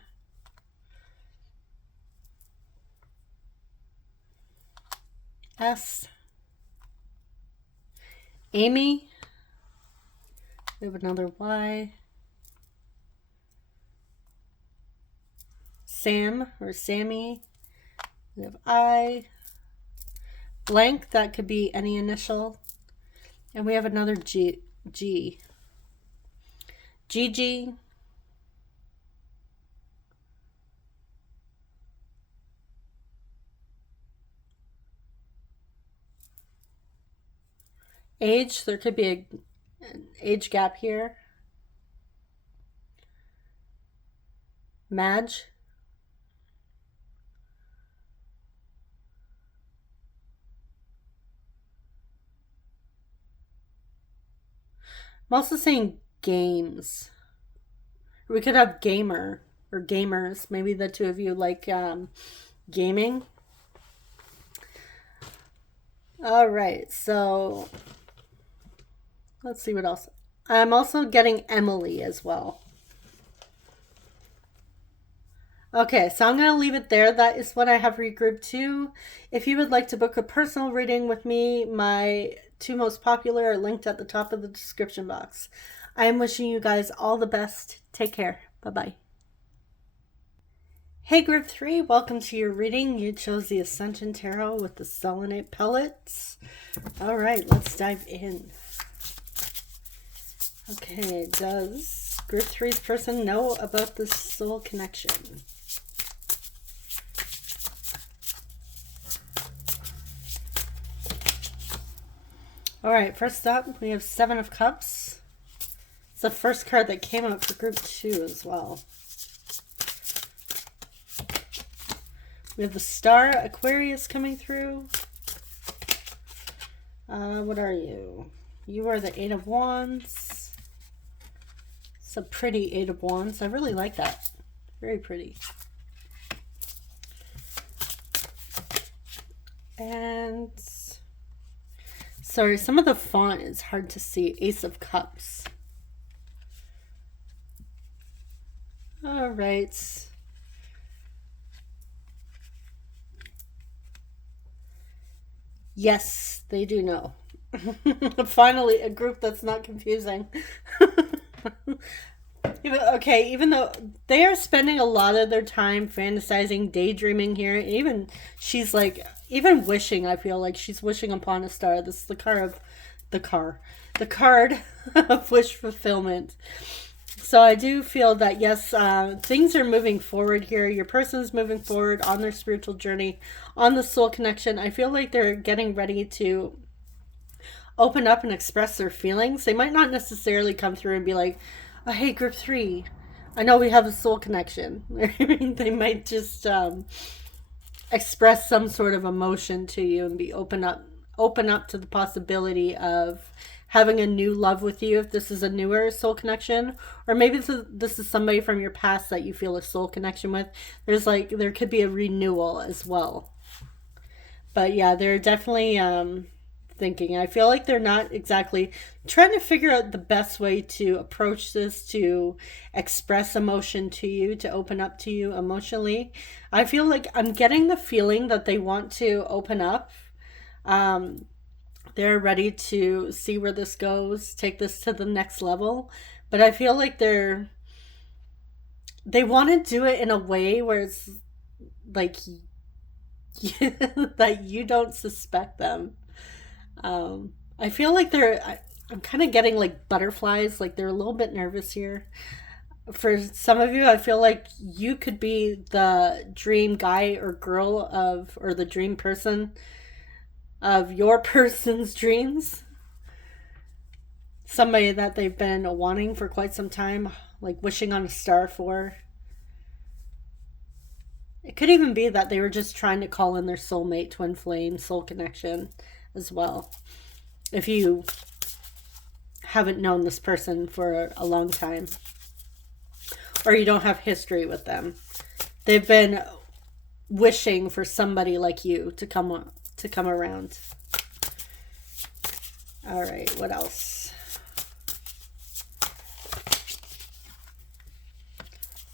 S. Amy. We have another Y. Sam or Sammy. We have I. Blank, that could be any initial. And we have another G. Gigi. Age, there could be an age gap here. Madge. I'm also saying games. We could have gamer or gamers. Maybe the two of you like gaming. All right, so let's see what else. I'm also getting Emily as well. Okay, so I'm going to leave it there. That is what I have regrouped to. If you would like to book a personal reading with me, my two most popular are linked at the top of the description box. I am wishing you guys all the best. Take care. Bye-bye. Hey Group 3, welcome to your reading. You chose the Ascension Tarot with the selenite pellets. All right, let's dive in. Okay, does Group 3's person know about this soul connection? All right, first up, we have Seven of Cups. It's the first card that came out for Group 2 as well. We have the Star, Aquarius coming through. What are you? You are the Eight of Wands. It's a pretty Eight of Wands. I really like that. Very pretty. And sorry, some of the font is hard to see. Ace of Cups. All right. Yes, they do know. Finally, a group that's not confusing. Even though they are spending a lot of their time fantasizing, daydreaming here, even she's like, even wishing, I feel like she's wishing upon a star. This is the card of wish fulfillment. So I do feel that, yes, things are moving forward here. Your person's moving forward on their spiritual journey, on the soul connection. I feel like they're getting ready to open up and express their feelings. They might not necessarily come through and be like, oh, hey, Group 3, I know we have a soul connection. They might just express some sort of emotion to you and be open up to the possibility of having a new love with you if this is a newer soul connection, or maybe this is somebody from your past that you feel a soul connection with. There could be a renewal as well. But yeah, they're definitely thinking. I feel like they're not exactly trying to figure out the best way to approach this, to express emotion to you, to open up to you emotionally. I feel like I'm getting the feeling that they want to open up. Um, they're ready to see where this goes, take this to the next level. But I feel like they want to do it in a way where it's like that you don't suspect them. I feel like I'm kind of getting like butterflies, like they're a little bit nervous here. For some of you, I feel like you could be the dream guy or girl of, or the dream person of your person's dreams. Somebody that they've been wanting for quite some time, like wishing on a star for. It could even be that they were just trying to call in their soulmate, twin flame, soul connection as well. If you haven't known this person for a long time, or you don't have history with them, they've been wishing for somebody like you to come around. All right, what else?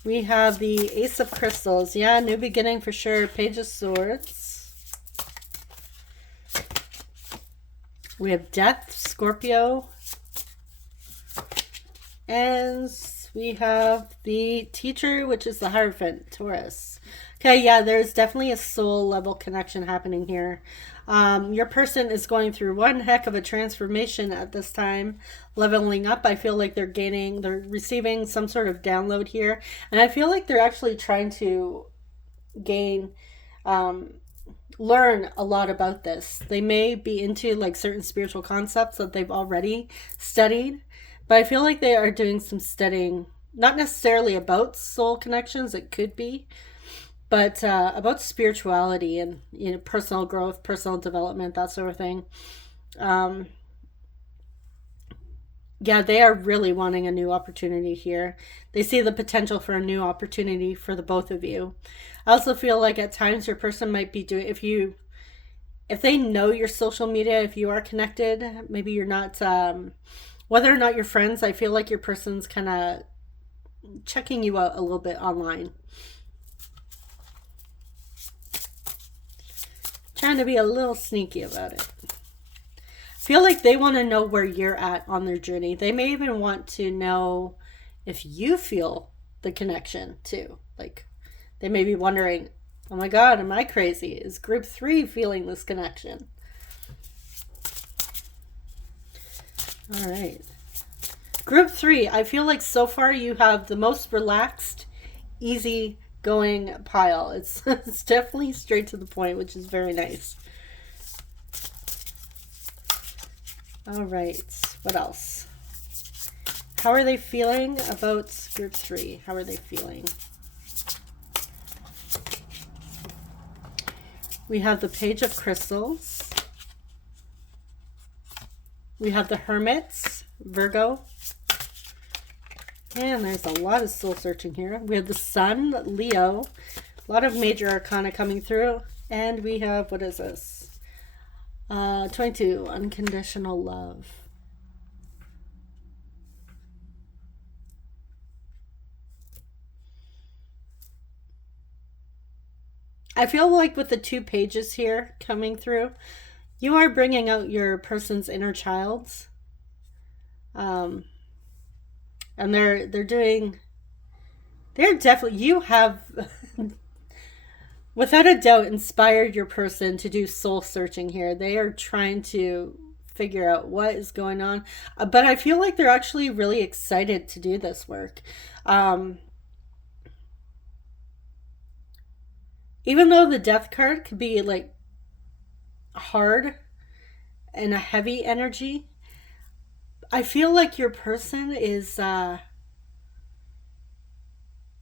We have the Ace of Crystals. Yeah, new beginning for sure. Page of Swords. We have Death, Scorpio. And we have the Teacher, which is the Hierophant, Taurus. Okay, yeah, there's definitely a soul level connection happening here. Your person is going through one heck of a transformation at this time, leveling up. I feel like they're receiving some sort of download here. And I feel like they're actually trying to learn a lot about this. They may be into like certain spiritual concepts that they've already studied, but I feel like they are doing some studying, not necessarily about soul connections, it could be, but about spirituality and, you know, personal growth, personal development, that sort of thing. Yeah, they are really wanting a new opportunity here. They see the potential for a new opportunity for the both of you. I also feel like at times your person might be doing, if they know your social media, if you are connected, maybe you're not, whether or not you're friends, I feel like your person's kind of checking you out a little bit online. Trying to be a little sneaky about it. Feel like they want to know where you're at on their journey. They may even want to know if you feel the connection too. Like they may be wondering, oh my God, am I crazy? Is group 3 feeling this connection? All right. Group 3, I feel like so far you have the most relaxed, easy going pile. It's definitely straight to the point, which is very nice. All right, what else? How are they feeling about group 3? How are they feeling? We have the Page of Crystals. We have the Hermits, Virgo. And there's a lot of soul searching here. We have the Sun, Leo. A lot of major arcana coming through. And we have, what is this? 22, Unconditional Love. I feel like with the 2 pages here coming through, you are bringing out your person's inner child. And they're definitely, you have without a doubt inspired your person to do soul searching here. They are trying to figure out what is going on, but I feel like they're actually really excited to do this work. Even though the Death card could be like hard and a heavy energy, I feel like your person is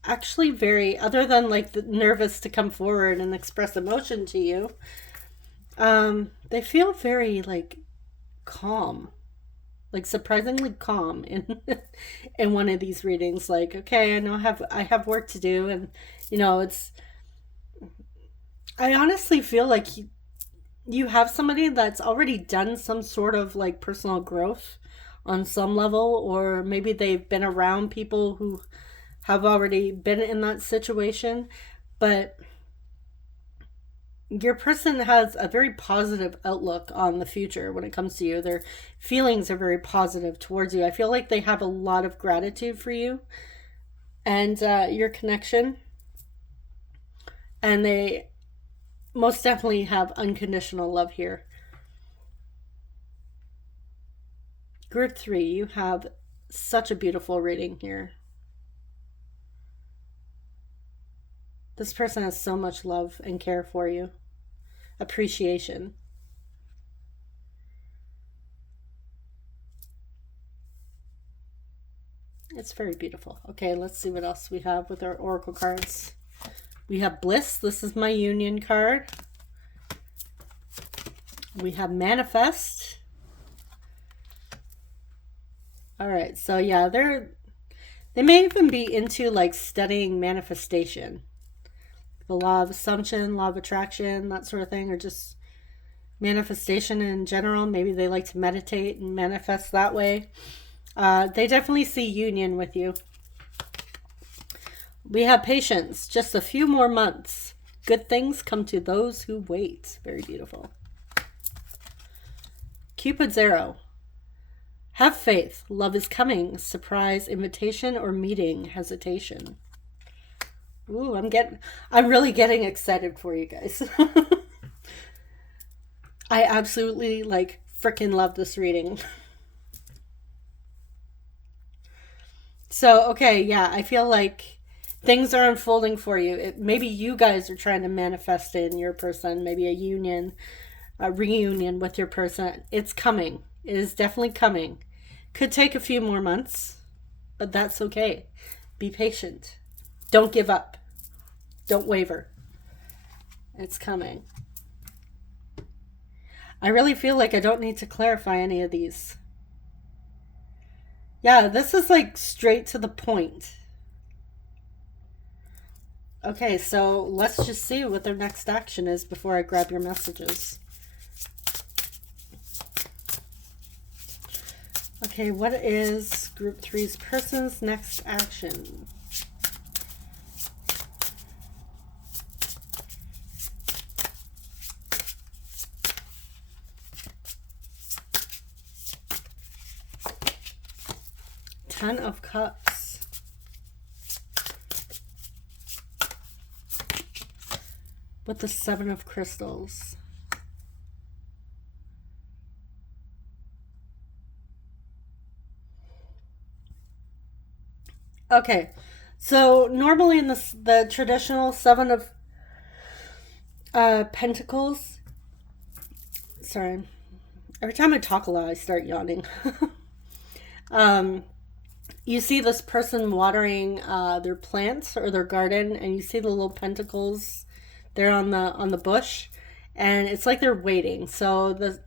actually very, other than like the nervous to come forward and express emotion to you, they feel very like calm, like surprisingly calm in in one of these readings. Like, okay, I know I have work to do, and you know, I honestly feel like you have somebody that's already done some sort of like personal growth on some level, or maybe they've been around people who have already been in that situation. But your person has a very positive outlook on the future when it comes to you. Their feelings are very positive towards you. I feel like they have a lot of gratitude for you and your connection. And they most definitely have unconditional love here. Group 3, you have such a beautiful reading here. This person has so much love and care for you. Appreciation. It's very beautiful. Okay, let's see what else we have with our oracle cards. We have Bliss. This is my union card. We have Manifest. All right, so yeah, they may even be into like studying manifestation. The law of assumption, law of attraction, that sort of thing, or just manifestation in general. Maybe they like to meditate and manifest that way. They definitely see union with you. We have Patience. Just a few more months. Good things come to those who wait. Very beautiful. Cupid's arrow. Have faith. Love is coming. Surprise invitation or meeting hesitation. Ooh, I'm really getting excited for you guys. I absolutely like freaking love this reading. So, okay, yeah, I feel like things are unfolding for you. Maybe you guys are trying to manifest in your person, maybe a union, a reunion with your person. It's coming. It is definitely coming. Could take a few more months, but that's okay. Be patient. Don't give up. Don't waver. It's coming. I really feel like I don't need to clarify any of these. Yeah, this is like straight to the point. Okay, so let's just see what their next action is before I grab your messages. Okay, what is Group 3's person's next action? Ten of Cups. With the Seven of Crystals. Okay, so normally in the traditional Seven of Pentacles, sorry, every time I talk a lot I start yawning. You see this person watering their plants or their garden, and you see the little pentacles there on the bush, and it's like they're waiting. So the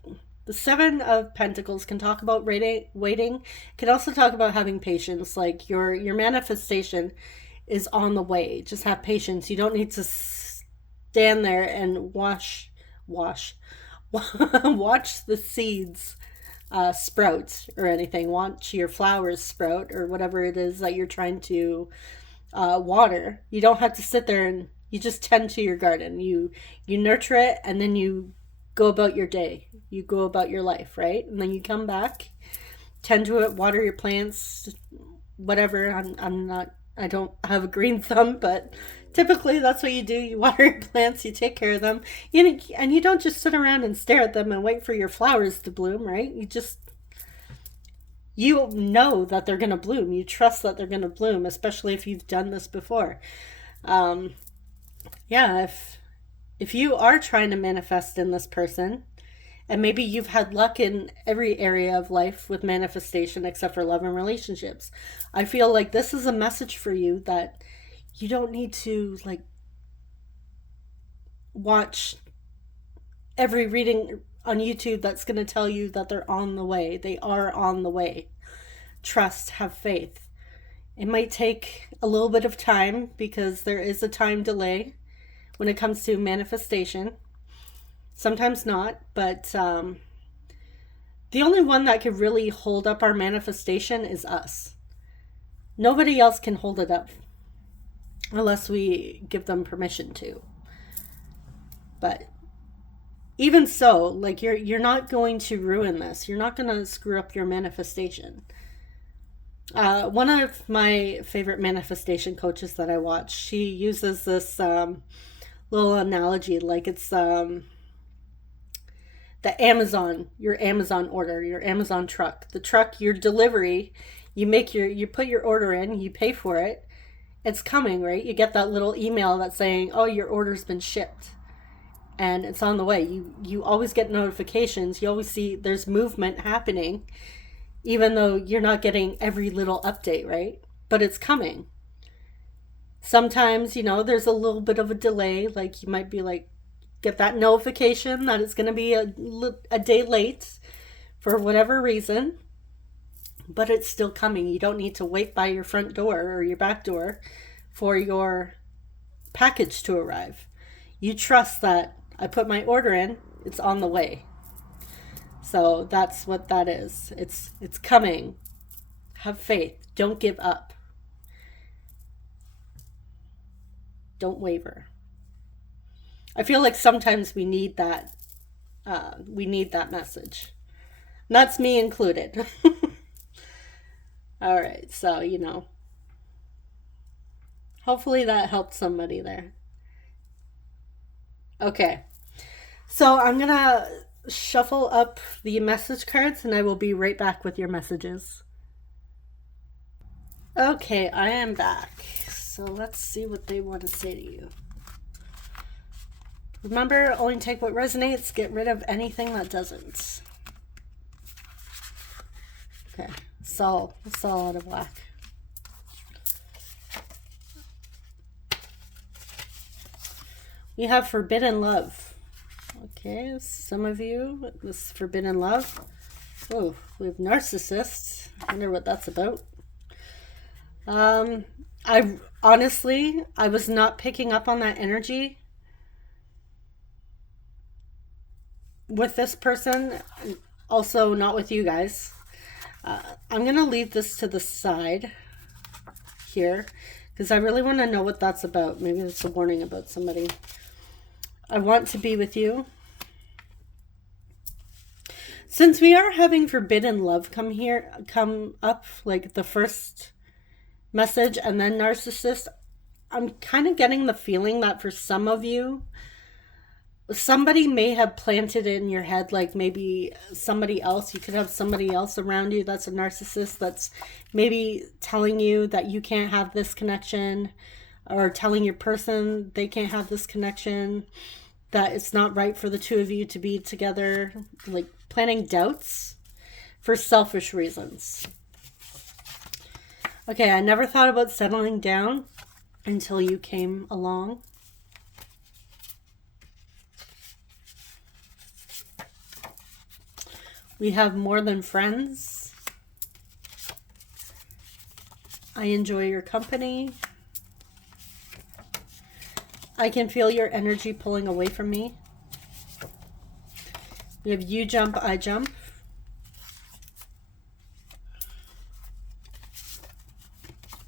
Seven of Pentacles can talk about waiting. Can also talk about having patience. Like your manifestation is on the way. Just have patience. You don't need to stand there and watch the seeds sprout or anything. Watch your flowers sprout or whatever it is that you're trying to water. You don't have to sit there and you just tend to your garden. You nurture it, and then you go about your day. You go about your life, right? And then you come back, tend to it, water your plants, whatever. I don't have a green thumb, but typically that's what you do. You water your plants, you take care of them, and you don't just sit around and stare at them and wait for your flowers to bloom, right? You know that they're going to bloom. You trust that they're going to bloom, especially if you've done this before. Yeah, if you are trying to manifest in this person, and maybe you've had luck in every area of life with manifestation except for love and relationships, I feel like this is a message for you that you don't need to like watch every reading on YouTube that's going to tell you that they're on the way. They are on the way. Trust, have faith. It might take a little bit of time because there is a time delay when it comes to manifestation. sometimes not, but the only one that could really hold up our manifestation is us. Nobody else can hold it up unless we give them permission to. But even so, like you're not going to ruin this. You're not going to screw up your manifestation. One of my favorite manifestation coaches that I watch, she uses this little analogy, like it's the Amazon, your Amazon order, your Amazon truck, the truck, your delivery. You put your order in, you pay for it. It's coming, right? You get that little email that's saying, "Oh, your order's been shipped." And it's on the way. You always get notifications. You always see there's movement happening, even though you're not getting every little update, right? But it's coming. Sometimes, there's a little bit of a delay. Like you might be like, get that notification that it's going to be a day late for whatever reason. But it's still coming. You don't need to wait by your front door or your back door for your package to arrive. You trust that I put my order in, it's on the way. So that's what that is. It's coming. Have faith. Don't give up. Don't waver. I feel like sometimes we need that. We need that message. And that's me included. All right, so hopefully that helped somebody there. Okay, so I'm gonna shuffle up the message cards and I will be right back with your messages. Okay, I am back. So let's see what they want to say to you. Remember, only take what resonates, get rid of anything that doesn't. Okay, it's all out of whack. We have forbidden love. Okay, some of you, this forbidden love. Oh, we have narcissists. I wonder what that's about. I honestly, I was not picking up on that energy with this person. Also not with you guys. I'm going to leave this to the side here because I really want to know what that's about. Maybe it's a warning about somebody. I want to be with you. Since we are having forbidden love come up, like the first message and then narcissist, I'm kind of getting the feeling that for some of you, somebody may have planted in your head, like maybe somebody else, you could have somebody else around you that's a narcissist that's maybe telling you that you can't have this connection, or telling your person they can't have this connection, that it's not right for the two of you to be together, like planting doubts for selfish reasons. Okay, I never thought about settling down until you came along. We have more than friends. I enjoy your company. I can feel your energy pulling away from me. We have you jump, I jump.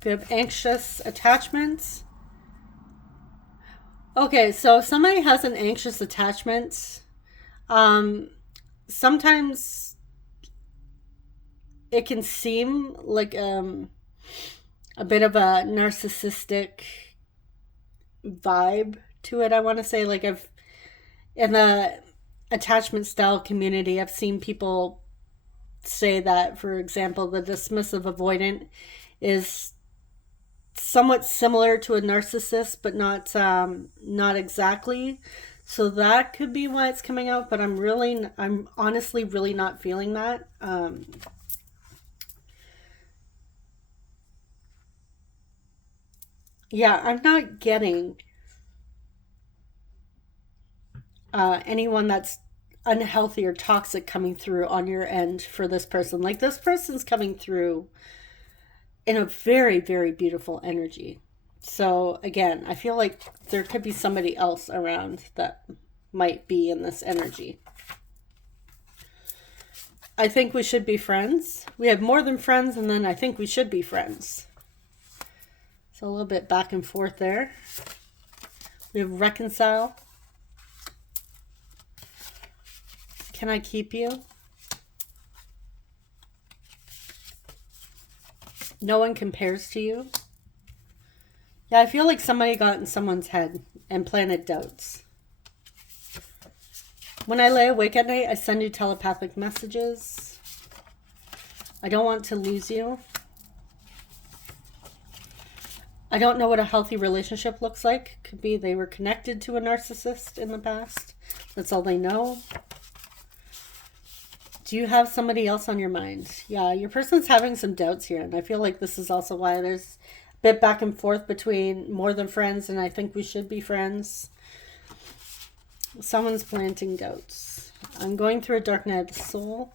We have anxious attachments. Okay, so if somebody has an anxious attachment, sometimes it can seem like a bit of a narcissistic vibe to it. I want to say, like, in the attachment style community, I've seen people say that, for example, the dismissive avoidant is somewhat similar to a narcissist, but not exactly. So that could be why it's coming out, but I'm honestly really not feeling that. Yeah, I'm not getting anyone that's unhealthy or toxic coming through on your end for this person. Like, this person's coming through in a very, very beautiful energy. So again, I feel like there could be somebody else around that might be in this energy. I think we should be friends. We have more than friends, and then I think we should be friends. So a little bit back and forth there. We have reconcile. Can I keep you? No one compares to you. Yeah, I feel like somebody got in someone's head and planted doubts. When I lay awake at night, I send you telepathic messages. I don't want to lose you. I don't know what a healthy relationship looks like. Could be they were connected to a narcissist in the past. That's all they know. Do you have somebody else on your mind? Yeah, your person's having some doubts here. And I feel like this is also why there's a bit back and forth between more than friends and I think we should be friends. Someone's planting doubts. I'm going through a dark night of the soul.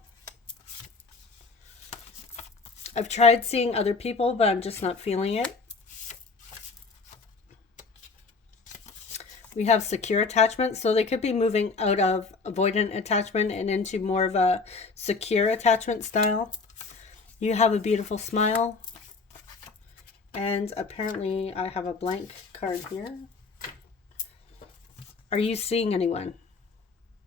I've tried seeing other people, but I'm just not feeling it. We have secure attachment, so they could be moving out of avoidant attachment and into more of a secure attachment style. You have a beautiful smile. And apparently I have a blank card here. Are you seeing anyone?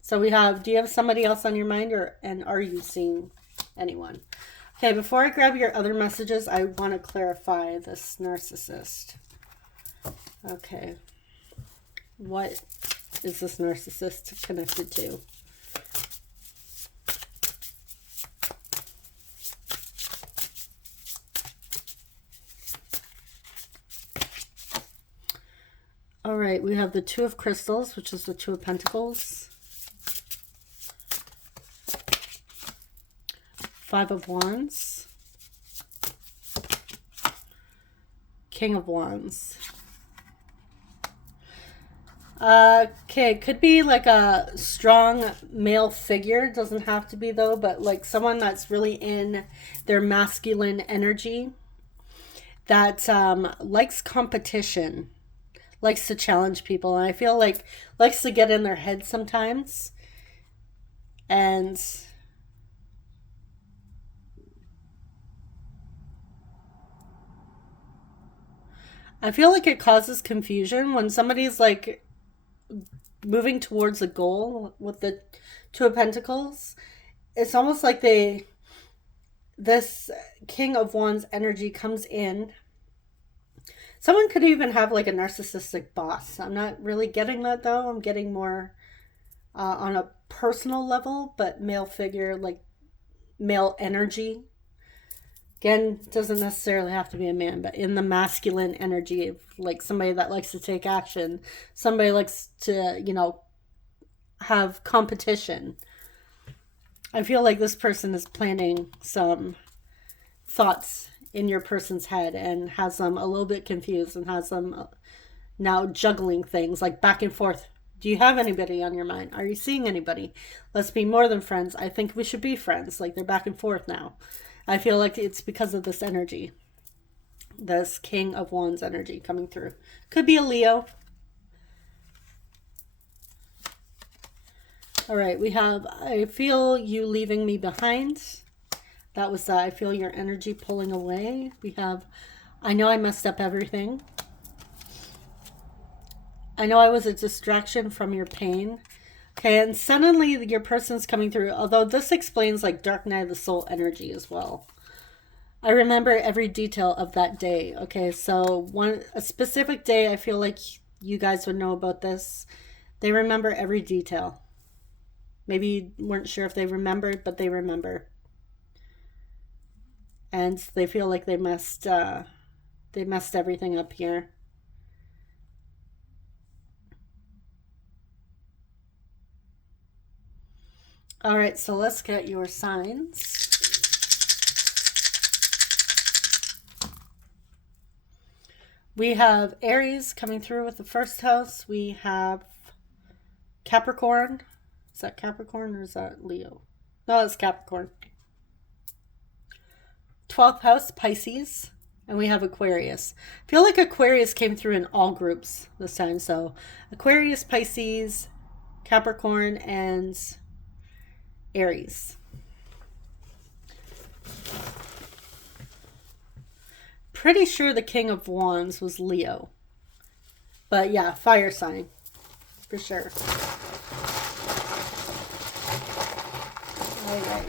So we have, do you have somebody else on your mind, and are you seeing anyone? Okay, before I grab your other messages, I want to clarify this narcissist. Okay. What is this narcissist connected to? All right, we have the Two of Crystals, which is the Two of Pentacles. Five of Wands. King of Wands. Okay, it could be like a strong male figure. Doesn't have to be though, but like someone that's really in their masculine energy. That likes competition. Likes to challenge people, and I feel like likes to get in their head sometimes. And I feel like it causes confusion when somebody's like moving towards a goal with the Two of Pentacles. It's almost like this King of Wands energy comes in. Someone could even have like a narcissistic boss. I'm not really getting that though. I'm getting more on a personal level, but male figure, like male energy. Again, doesn't necessarily have to be a man, but in the masculine energy of like somebody that likes to take action. Somebody likes to, you know, have competition. I feel like this person is planting some thoughts in your person's head and has them a little bit confused and has them now juggling things like back and forth. Do you have anybody on your mind? Are you seeing anybody? Let's be more than friends. I think we should be friends. Like they're back and forth now. I feel like it's because of this energy. This King of Wands energy coming through. Could be a Leo. All right, we have, I feel you leaving me behind. That was that. I feel your energy pulling away. We have, I know I messed up everything. I know I was a distraction from your pain. Okay, and suddenly your person's coming through. Although this explains like Dark Night of the Soul energy as well. I remember every detail of that day. Okay, so a specific day, I feel like you guys would know about this. They remember every detail. Maybe you weren't sure if they remembered, but they remember. And they feel like they messed everything up here. All right, so let's get your signs. We have Aries coming through with the first house. We have Capricorn. Is that Capricorn or is that Leo? No, it's Capricorn. 12th house, Pisces, and we have Aquarius. I feel like Aquarius came through in all groups this time. So Aquarius, Pisces, Capricorn, and Aries. Pretty sure the King of Wands was Leo. But yeah, fire sign. For sure. Alright.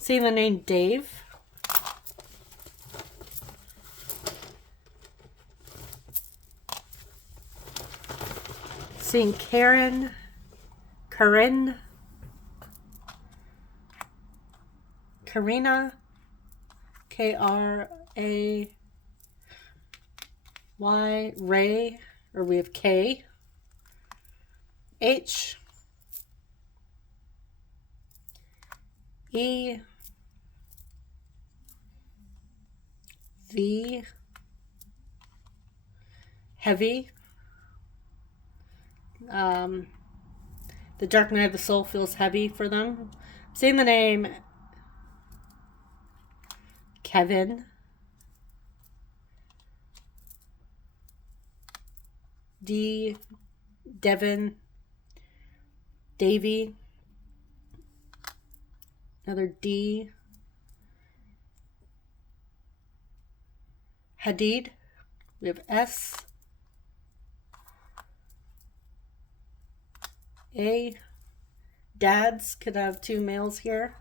Seeing the name Dave. Seeing Karen. Corinne. Karina. K-R-A-Y. Ray. Or we have K. H. E. V. Heavy. The dark night of the soul feels heavy for them. Saying the name Kevin. D. Devin. Davy. Another D. Hadid. We have S. A. Dads could have two males here.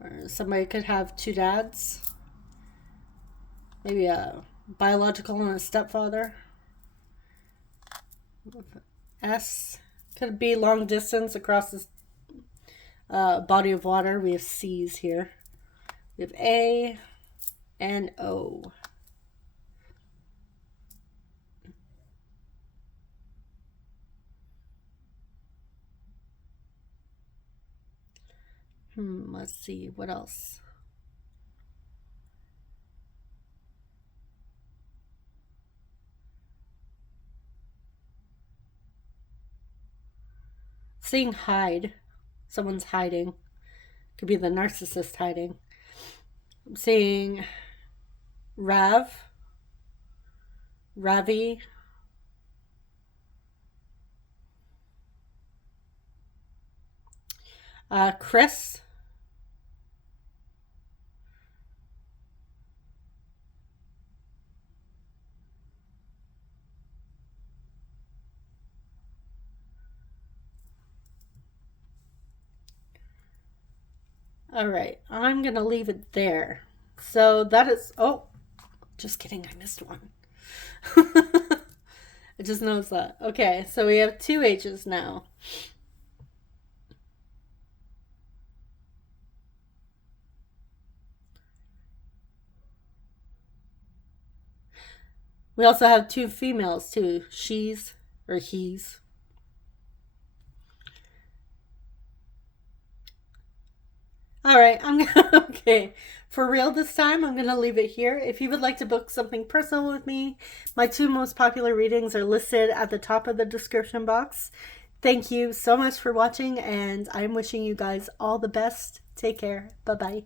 Or somebody could have two dads. Maybe a biological and a stepfather. S. Could be long distance across this body of water. We have C's here. We have A and O. Let's see, what else? Seeing hide. Someone's hiding. Could be the narcissist hiding. I'm seeing Ravi. Chris. All right, I'm going to leave it there. So that is, oh, just kidding, I missed one. I just noticed that. Okay, so we have two H's now. We also have two females too, she's or he's. All right, okay. For real this time, I'm gonna leave it here. If you would like to book something personal with me, my two most popular readings are listed at the top of the description box. Thank you so much for watching, and I'm wishing you guys all the best. Take care. Bye-bye.